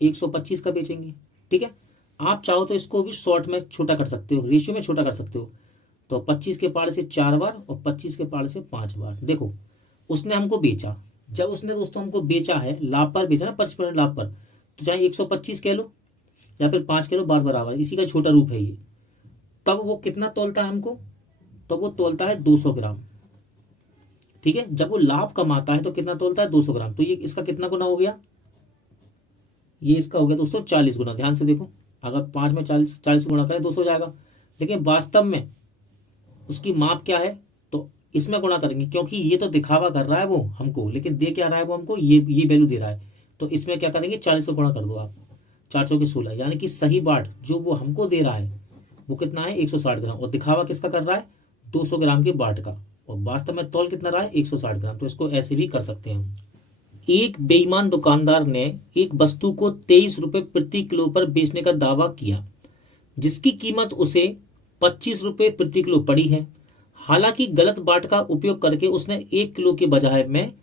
125 का बेचेंगे। ठीक है, आप चाहो तो इसको भी शॉर्ट में छोटा कर सकते हो, रेशियो में छोटा कर सकते हो। तो 25 के पार से 4 बार और 25 के पार से 5 बार। देखो उसने हमको बेचा, जब उसने दोस्तों हमको बेचा है, लाभ पर बेचा ना, 25% लाभ पर, तो चाहे 125 कह लो या फिर 5 कह लो, बार बराबर, इसी का छोटा रूप है ये। तब वो कितना तोलता है हमको, तो वो तोलता है 200 ग्राम। ठीक है, जब वो लाभ कमाता है तो कितना तोलता है, 200 ग्राम। तो ये इसका कितना गुना हो गया, ये इसका हो गया दोस्तों 40 गुना। ध्यान से देखो, अगर 5 में 40 गुणा करें 200 हो जाएगा, लेकिन वास्तव में उसकी माप क्या है, तो इसमें गुणा करेंगे, क्योंकि ये तो दिखावा कर रहा है वो हमको, लेकिन दे क्या रहा है वो हमको, ये वैल्यू दे रहा है। तो इसमें क्या करेंगे, 40 को गुणा कर दो आप, 4 चौके 16, यानी कि सही बाट जो वो हमको दे रहा है वो कितना है, 160 ग्राम, और दिखावा किसका कर रहा है, 200 ग्राम के बाट का, और वास्तव में तौल कितना रहा है, 160 ग्राम। तो इसको ऐसे भी कर सकते हैं हम। एक बेईमान दुकानदार ने एक वस्तु को 23 रुपए प्रति किलो पर बेचने का दावा किया, जिसकी कीमत उसे ₹25 प्रति किलो पड़ी है। हालांकि गलत बाट का उपयोग करके उसने 1 किलो के बजाय में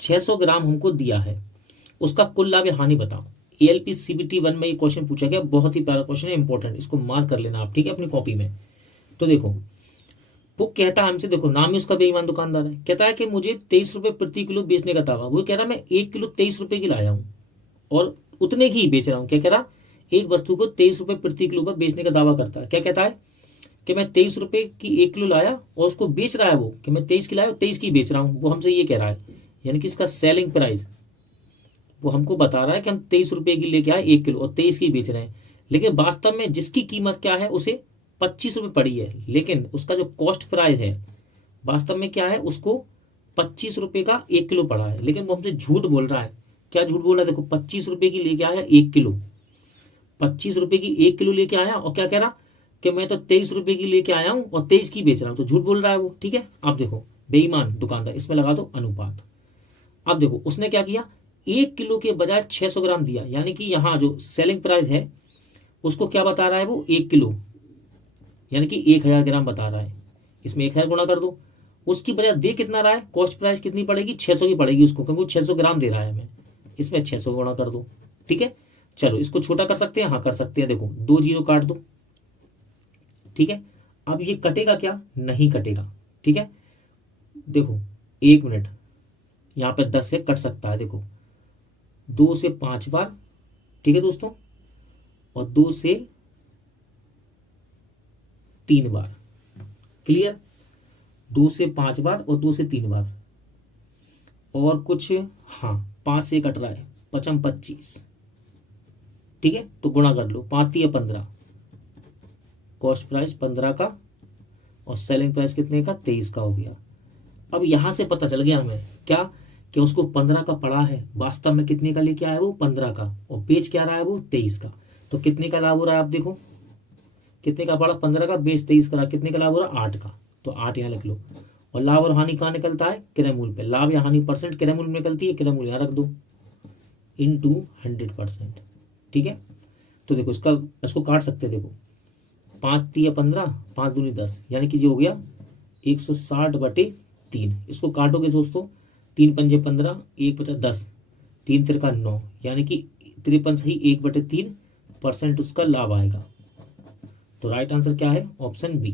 600 ग्राम हमको दिया है। उसका कुल लाभ या हानि बताओ। ALP CBT 1 में ये क्वेश्चन पूछा गया, बहुत ही प्यारा क्वेश्चन है, इंपॉर्टेंट, इसको मार्क कर लेना आप, ठीक है, अपनी कॉपी में। तो देखो वो कहता है हमसे, देखो नाम ही उसका बेईमान दुकानदार है, कहता है कि मुझे ₹23 प्रति किलो बेचने का दावा। वो कह रहा मैं 1 किलो ₹23 की लाया हूँ और उतने की ही बेच रहा हूँ। क्या कह रहा, एक वस्तु को ₹23 प्रति किलो पर बेचने का दावा करता है। क्या कहता है कि मैं ₹23 की 1 किलो लाया और उसको बेच रहा है वो, कि मैं 23 की लाया और 23 की बेच रहा हूँ, वो हमसे ये कह रहा है। यानी कि इसका सेलिंग प्राइस वो हमको बता रहा है कि हम ₹23 की लेके आए 1 किलो और 23 की बेच रहे हैं, लेकिन वास्तव में जिसकी कीमत क्या है, उसे ₹25 पड़ी है, लेकिन उसका जो कॉस्ट प्राइस है वास्तव में क्या है, उसको ₹25 का 1 किलो पड़ा है, लेकिन वो हमसे झूठ बोल रहा है। क्या झूठ बोल रहा है, देखो ₹25 की लेके आया 1 किलो, ₹25 की 1 किलो लेके आया और क्या कह रहा कि मैं तो ₹23 की लेके आया हूं और 23 की बेच रहा हूं, तो झूठ बोल रहा है वो, ठीक है। अब देखो बेईमान दुकानदार, इसमें लगा दो अनुपात। अब देखो उसने क्या किया, 1 किलो के बजाय 600 ग्राम दिया, यानी कि यहाँ जो सेलिंग प्राइस है उसको क्या बता रहा है वो, 1 किलो, यानी कि 1000 ग्राम बता रहा है। इसमें 1000 गुणा कर दो, उसकी बजाय दे कितना रहा है, कॉस्ट प्राइस कितनी पड़ेगी, 600 की पड़ेगी उसको, क्योंकि 600 ग्राम दे रहा है हमें। इसमें 600 गुणा कर दो, ठीक है। चलो इसको छोटा कर सकते हैं, हाँ कर सकते हैं। देखो 2 जीरो काट दो, ठीक है। अब ये कटेगा क्या, नहीं कटेगा, ठीक है। देखो 1 मिनट, यहाँ पे 10 से कट सकता है, देखो 2 से 5 बार, ठीक है दोस्तों, और 2 से 3 बार, क्लियर। 2 से 5 बार और 2 से 3 बार, और कुछ, हाँ 5 से कट रहा है, 5 25, ठीक है। तो गुणा कर लो, 5 या 15, कॉस्ट प्राइस 15 का और सेलिंग प्राइस कितने का, 23 का हो गया। अब यहां से पता चल गया हमें क्या, कि उसको 15 का पड़ा है, वास्तव में कितने का लेके आया वो, 15 का, और बेच क्या रहा है वो, 23 का। तो कितने का लाभ हो रहा है, आप देखो कितने का पड़ा, 15 का, बेच 23 का, कितने का लाभ हो रहा है, 8 का। तो 8 यहाँ लिख लो। और लाभ और हानि कहाँ निकलता है, क्रय मूल्य पे। लाभ या हानि परसेंट क्रय मूल्य में निकलती है, क्रय मूल्य यहाँ रख दो, इनटू 100%, ठीक है। तो देखो इसको काट सकते हैं, देखो 5 तिया 15, 5 दूनी 10, यानी कि जो हो गया 160/3। इसको काटोगे दोस्तों, 3 पंजे 15, 1 बचा 10, 3 तिरका 9, यानी कि 53 सही 1/3% उसका लाभ आएगा। तो राइट आंसर क्या है, ऑप्शन बी।